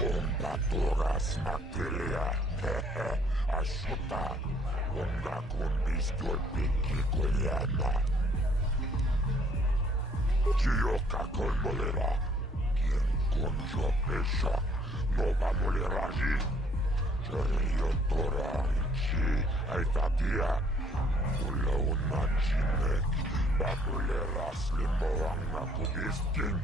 Tombaturas materia, ashuta, unga kun bistol piki kuliana. Chioka con molera, quien con yo pesa, no va molera allí. Yo tora, chi, ay tatia, mula una chinek, va molera slimboanga kubiskin,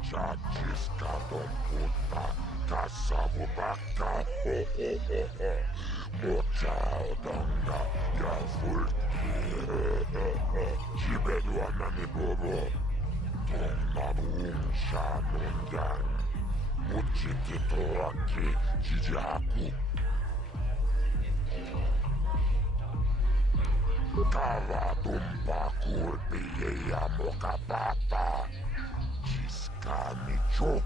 Chachiska don puta, kasavu baka, ho ho ho ho. Mocha odonga, ya fulki, Jibedu anani bobo. Tonna bunsha nunyan, muchiki toaki, jijaku. Kava tumpa kulpi ya mokapata. Kanicho,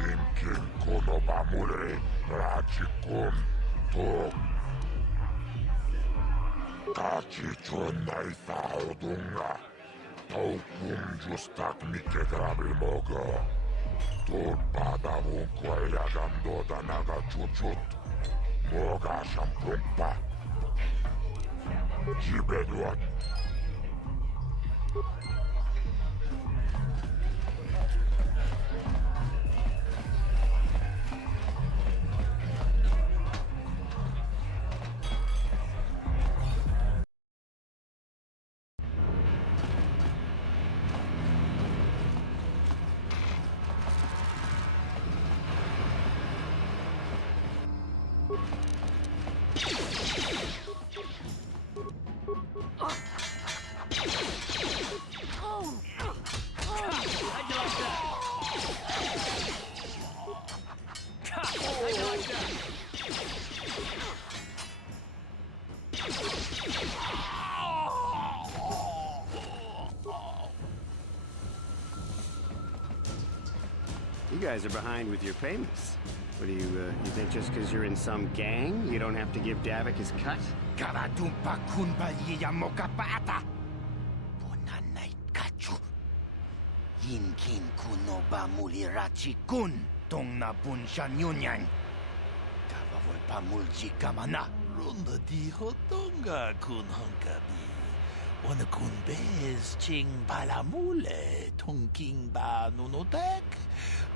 Yinkin kono bamule, Rachikun, to Kachichon naitha odunga, Taukum justak mike grabil mogo, Tulpada unko yagando danaga chuchut, Moga shampumpa, Jibeduat. guys are behind with your payments. What do you think just because you're in some gang, you don't have to give Davik his cut? Karadumpa kunbalya mokapaata. Bonanay kachu. Yinkin kuno ba mulirachi kun. Tong na bunshan yunyan. Kavavol pamulji kamana. Ronda di hotonga kun honkabi. Ona kun bez ching balamule. Tongking ba nunotek.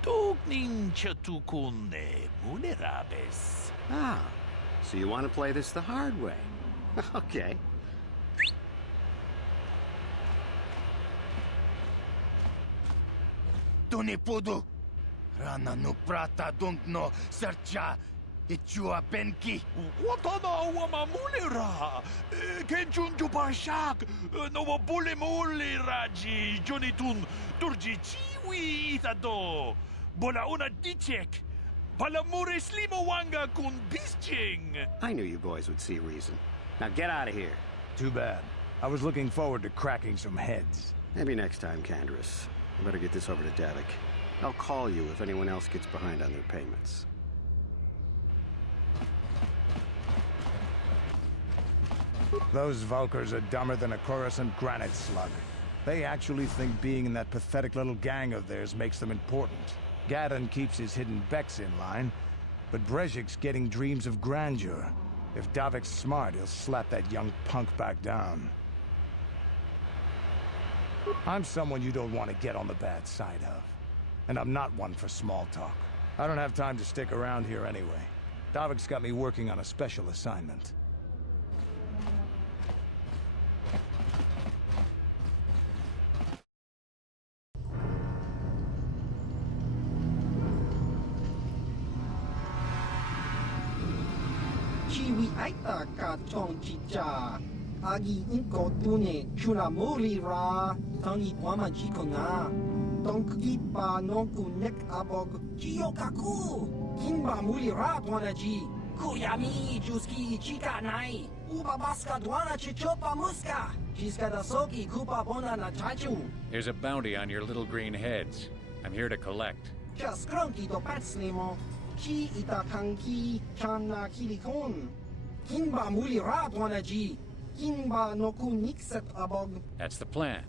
Togning chatukune mulerabes. Ah, so you want to play this the hard way. Okay. Tunipudu. Rana no prata no sercha. Ichua benki. Watana wama mulera. Kenchunju barshak. No bule mule raji. Jonitun. Turji chiwi itado. Bola una dichek. Balamure slimo wanga kun bisching. I knew you boys would see reason. Now get out of here. Too bad. I was looking forward to cracking some heads. Maybe next time, Canderous. I better get this over to Davik. I'll call you if anyone else gets behind on their payments. Those Vulkars are dumber than a Coruscant granite slug. They actually think being in that pathetic little gang of theirs makes them important. Gadon keeps his hidden Becks in line, but Brezhik's getting dreams of grandeur. If Davik's smart, he'll slap that young punk back down. I'm someone you don't want to get on the bad side of. And I'm not one for small talk. I don't have time to stick around here anyway. Davik's got me working on a special assignment. Chiwi aita ka chong chicha. Agi inko tune chula muli ra. Tangi wama jiko na. Donk ipa nonku nek abog. Chiyo kaku. Kinba muli ra dwana ji. Kuyami juski chika nai. Uba baska dwana chichopa muska. Jiska da soki kupa bona na chachu. There's a bounty on your little green heads. I'm here to collect. Just cronky do patslimo. Chi ita kanki chana kilikon. Kinba muli ra dwana ji. Kinba noku nikset abog. That's the plan.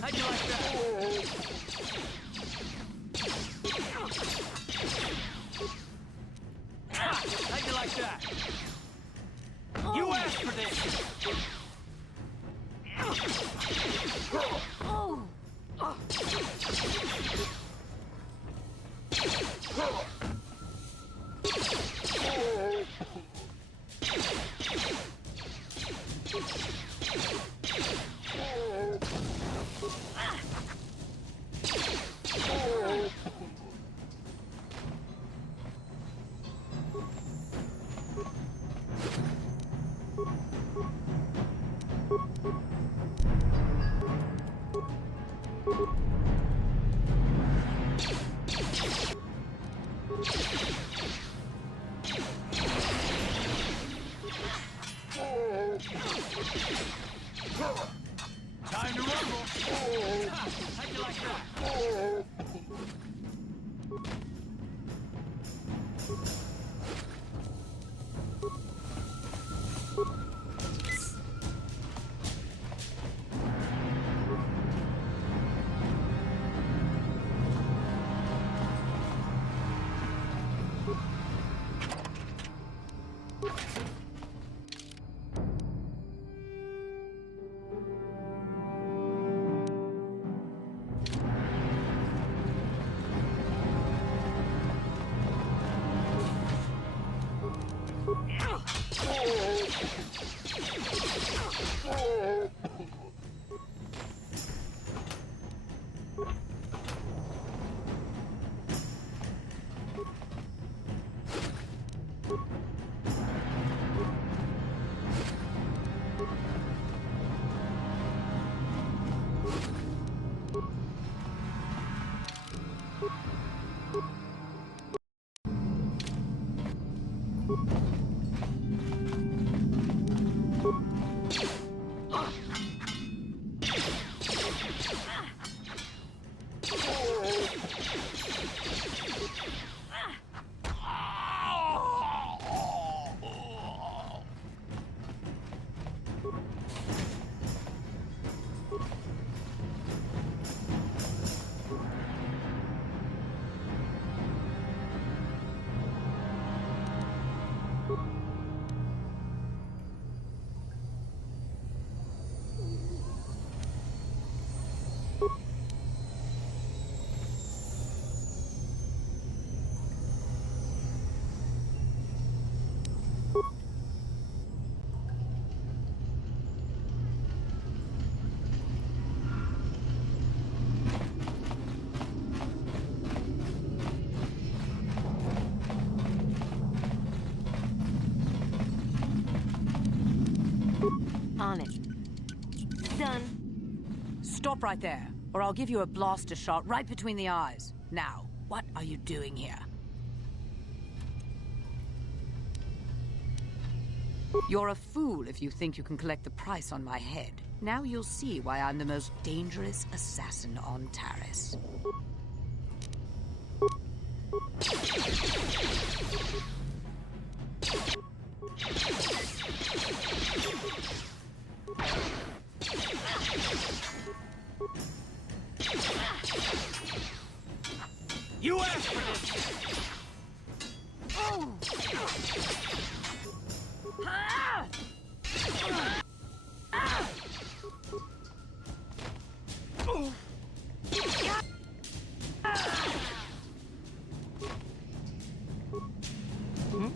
How'd you like that? How'd you like that? You asked for this! Time to rumble! How'd you like that? Stop right there, or I'll give you a blaster shot right between the eyes. Now, what are you doing here? You're a fool if you think you can collect the price on my head. Now you'll see why I'm the most dangerous assassin on Taris. You asked for this! Oh! Ah! Ah! Oh! Hmm?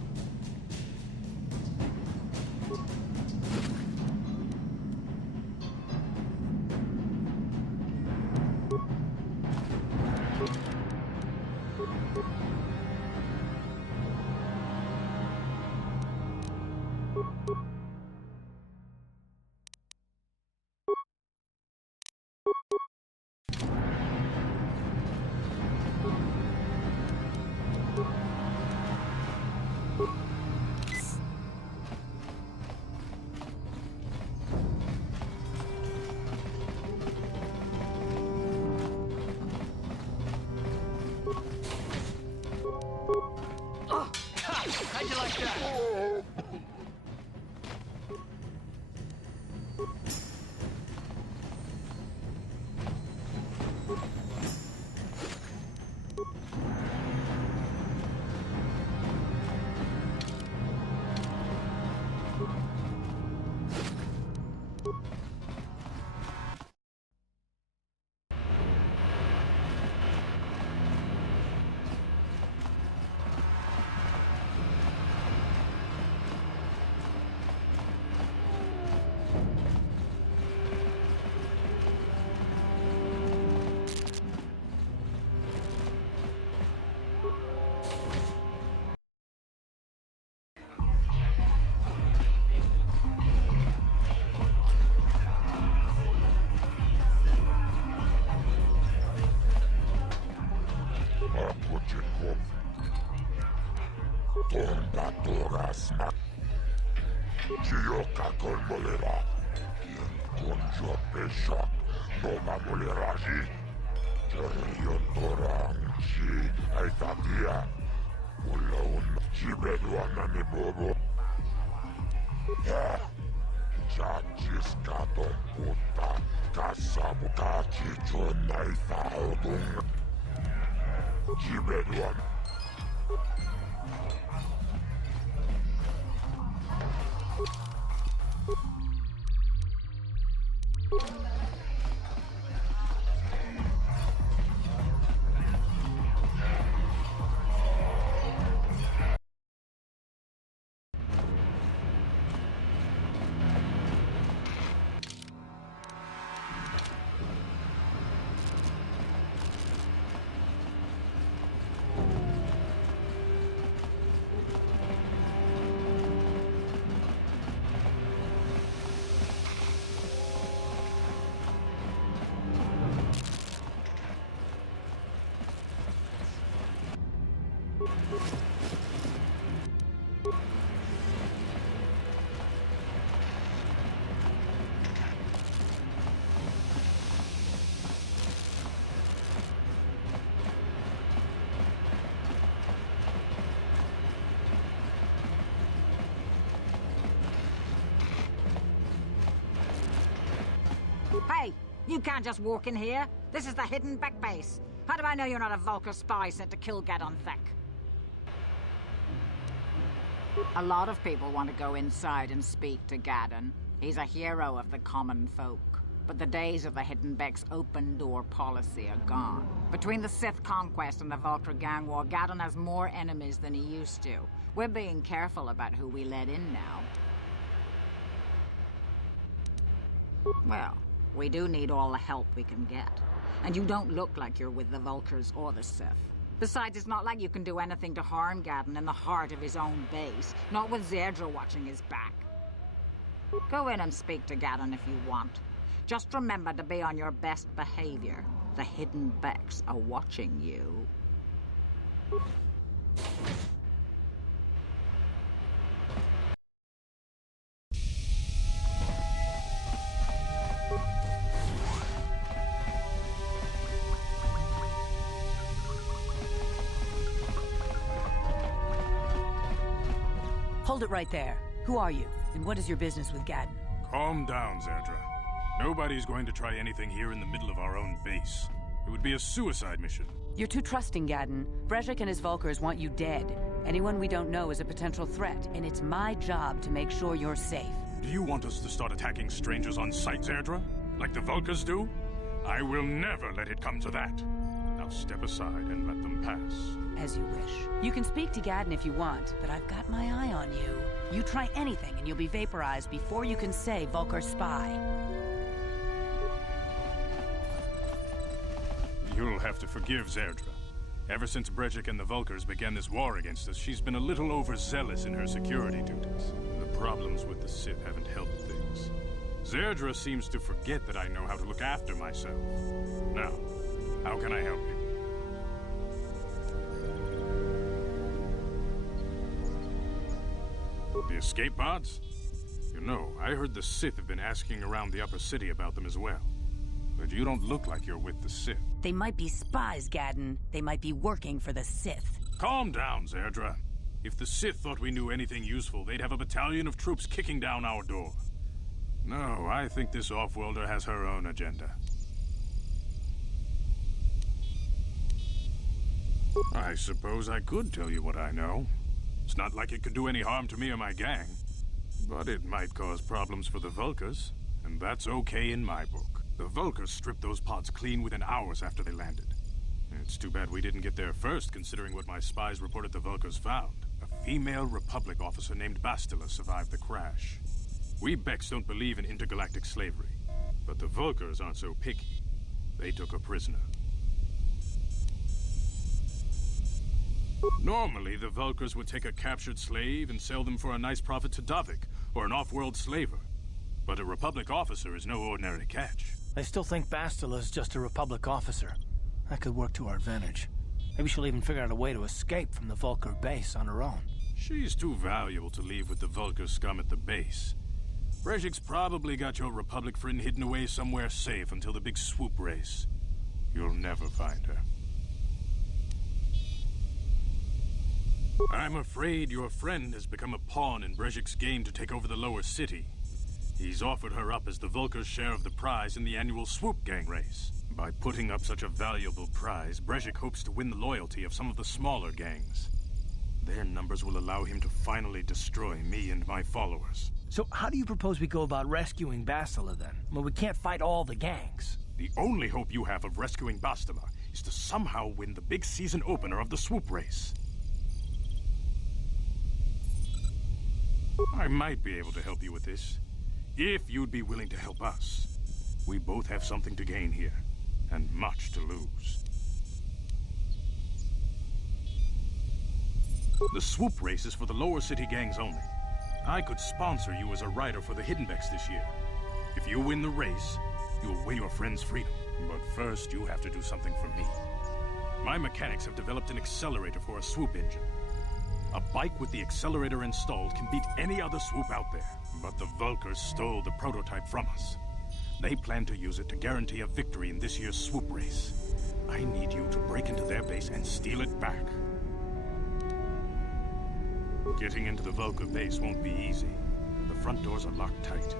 How'd you like that? Chioka con molera. Quien con yo peshak no va moleraji. Terion torang chi aitatia. Ulon chibeduana ni bobo. Chachis katon puta. Kasabu kachichon naitaodung. Chibeduana. Hey, you can't just walk in here. This is the hidden back base. How do I know you're not a Vulcar spy sent to kill Gadon Thek? A lot of people want to go inside and speak to Gadon. He's a hero of the common folk. But the days of the Hidden Beck's open-door policy are gone. Between the Sith conquest and the Vulcar gang war, Gadon has more enemies than he used to. We're being careful about who we let in now. Well, we do need all the help we can get. And you don't look like you're with the Vulcars or the Sith. Besides, it's not like you can do anything to harm Gadon in the heart of his own base. Not with Zedra watching his back. Go in and speak to Gadon if you want. Just remember to be on your best behavior. The hidden Becks are watching you. Hold it right there. Who are you, and what is your business with Gaddon? Calm down, Zerdra. Nobody's going to try anything here in the middle of our own base. It would be a suicide mission. You're too trusting, Gaddon. Brezhik and his Vulkars want you dead. Anyone we don't know is a potential threat, and it's my job to make sure you're safe. Do you want us to start attacking strangers on sight, Zerdra? Like the Vulkars do? I will never let it come to that. Now step aside and let them pass. As you wish. You can speak to Gaddon if you want, but I've got my eye on you. You try anything and you'll be vaporized before you can say Vulkar spy. You'll have to forgive Zerdra. Ever since Brezhik and the Vulkars began this war against us, she's been a little overzealous in her security duties. The problems with the Sith haven't helped things. Zerdra seems to forget that I know how to look after myself. Now, how can I help you? The escape pods? You know, I heard the Sith have been asking around the upper city about them as well. But you don't look like you're with the Sith. They might be spies, Gaddon. They might be working for the Sith. Calm down, Zerdra. If the Sith thought we knew anything useful, they'd have a battalion of troops kicking down our door. No, I think this off-worlder has her own agenda. I suppose I could tell you what I know. It's not like it could do any harm to me or my gang. But it might cause problems for the Vulkars, and that's okay in my book. The Vulkars stripped those pods clean within hours after they landed. It's too bad we didn't get there first, considering what my spies reported the Vulkars found. A female Republic officer named Bastila survived the crash. We Becks don't believe in intergalactic slavery, but the Vulkars aren't so picky. They took her prisoner. Normally, the Vulkars would take a captured slave and sell them for a nice profit to Davik, or an off-world slaver. But a Republic officer is no ordinary catch. I still think Bastila's just a Republic officer. That could work to our advantage. Maybe she'll even figure out a way to escape from the Vulkar base on her own. She's too valuable to leave with the Vulkar scum at the base. Brezhik's probably got your Republic friend hidden away somewhere safe until the big swoop race. You'll never find her. I'm afraid your friend has become a pawn in Brezhik's game to take over the lower city. He's offered her up as the Vulkar's share of the prize in the annual swoop gang race. By putting up such a valuable prize, Brezhik hopes to win the loyalty of some of the smaller gangs. Their numbers will allow him to finally destroy me and my followers. So how do you propose we go about rescuing Bastila then? Well, we can't fight all the gangs. The only hope you have of rescuing Bastila is to somehow win the big season opener of the swoop race. I might be able to help you with this, if you'd be willing to help us. We both have something to gain here, and much to lose. The swoop race is for the lower city gangs only. I could sponsor you as a rider for the Hidden Becks this year. If you win the race, you'll win your friend's freedom. But first, you have to do something for me. My mechanics have developed an accelerator for a swoop engine. A bike with the accelerator installed can beat any other swoop out there. But the Vulkars stole the prototype from us. They plan to use it to guarantee a victory in this year's swoop race. I need you to break into their base and steal it back. Getting into the Vulkar base won't be easy. The front doors are locked tight.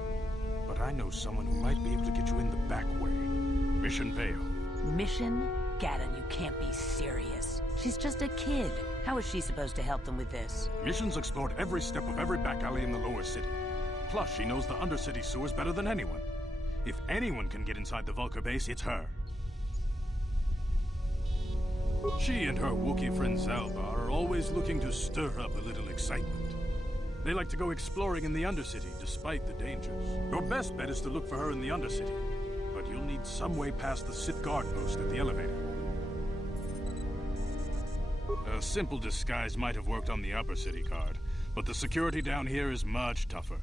But I know someone who might be able to get you in the back way. Mission Vale. Mission? Gaddon, you can't be serious. She's just a kid. How is she supposed to help them with this? Mission's explored every step of every back alley in the lower city. Plus, she knows the undercity sewers better than anyone. If anyone can get inside the Vulkar base, it's her. She and her Wookiee friend Zalbar are always looking to stir up a little excitement. They like to go exploring in the undercity, despite the dangers. Your best bet is to look for her in the undercity, but you'll need some way past the Sith guard post at the elevator. A simple disguise might have worked on the upper city card, but the security down here is much tougher.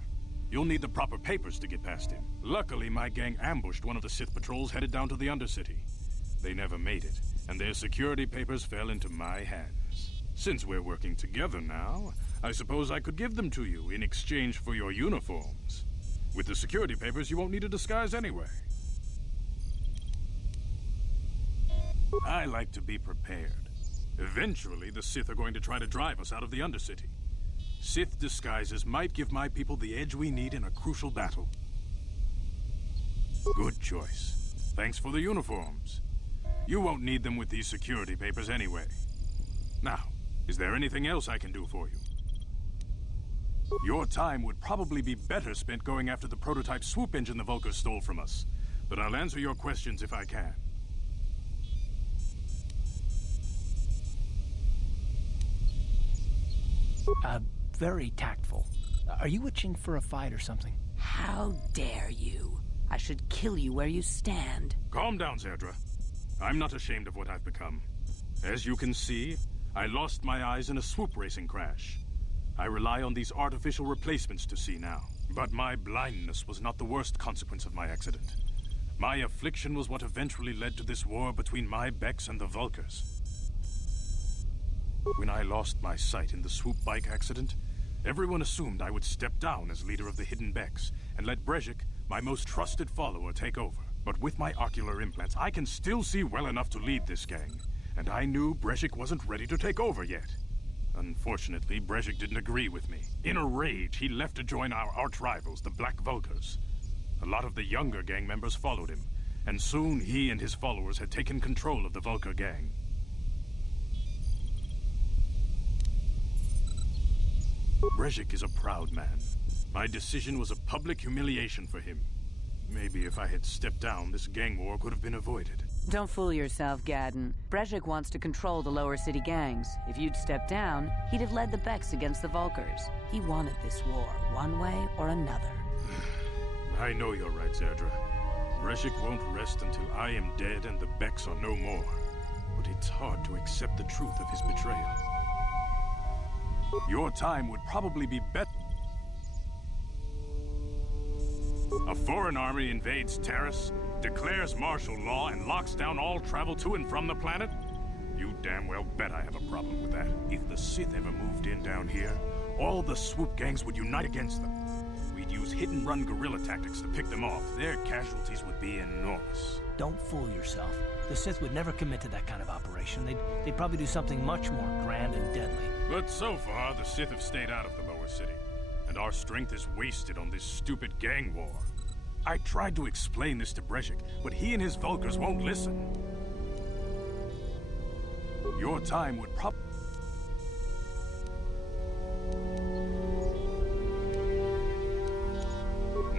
You'll need the proper papers to get past him. Luckily, my gang ambushed one of the Sith patrols headed down to the Undercity. They never made it, and their security papers fell into my hands. Since we're working together now, I suppose I could give them to you in exchange for your uniforms. With the security papers, you won't need a disguise anyway. I like to be prepared. Eventually, the Sith are going to try to drive us out of the Undercity. Sith disguises might give my people the edge we need in a crucial battle. Good choice. Thanks for the uniforms. You won't need them with these security papers anyway. Now, is there anything else I can do for you? Your time would probably be better spent going after the prototype swoop engine the Vulkars stole from us. But I'll answer your questions if I can. Very tactful. Are you itching for a fight or something? How dare you? I should kill you where you stand. Calm down, Zerdra. I'm not ashamed of what I've become. As you can see, I lost my eyes in a swoop racing crash. I rely on these artificial replacements to see now. But my blindness was not the worst consequence of my accident. My affliction was what eventually led to this war between my Becks and the Vulkars. When I lost my sight in the swoop bike accident, everyone assumed I would step down as leader of the Hidden Becks and let Brezhik, my most trusted follower, take over. But with my ocular implants, I can still see well enough to lead this gang, and I knew Brezhik wasn't ready to take over yet. Unfortunately, Brezhik didn't agree with me. In a rage, he left to join our arch-rivals, the Black Vulkars. A lot of the younger gang members followed him, and soon he and his followers had taken control of the Vulkar gang. Brezhik is a proud man. My decision was a public humiliation for him. Maybe if I had stepped down, this gang war could have been avoided. Don't fool yourself, Gadden. Brezhik wants to control the lower city gangs. If you'd stepped down, he'd have led the Becks against the Vulkars. He wanted this war, one way or another. I know you're right, Zerdra. Brezhik won't rest until I am dead and the Becks are no more. But it's hard to accept the truth of his betrayal. Your time would probably be better. A foreign army invades Terrace, declares martial law, and locks down all travel to and from the planet? You damn well bet I have a problem with that. If the Sith ever moved in down here, all the swoop gangs would unite against them. We'd use hit-and-run guerrilla tactics to pick them off. Their casualties would be enormous. Don't fool yourself. The Sith would never commit to that kind of operation. They'd probably do something much more grand and deadly. But so far, the Sith have stayed out of the lower city, and our strength is wasted on this stupid gang war. I tried to explain this to Brezhik, but he and his Vulkars won't listen. Your time would probably...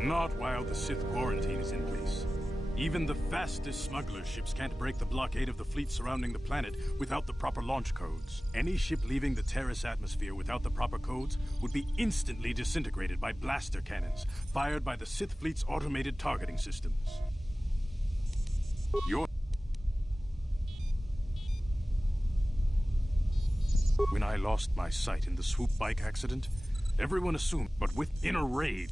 Not while the Sith quarantine is in place. Even the fastest smuggler ships can't break the blockade of the fleet surrounding the planet without the proper launch codes. Any ship leaving the Terrace atmosphere without the proper codes would be instantly disintegrated by blaster cannons fired by the Sith fleet's automated targeting systems. When I lost my sight in the swoop bike accident, everyone assumed, but within a raid.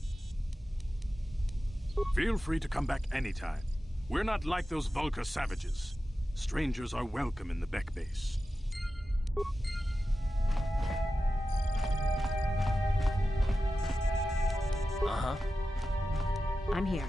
Feel free to come back anytime. We're not like those Vulkar savages. Strangers are welcome in the Beck base. Uh-huh. I'm here.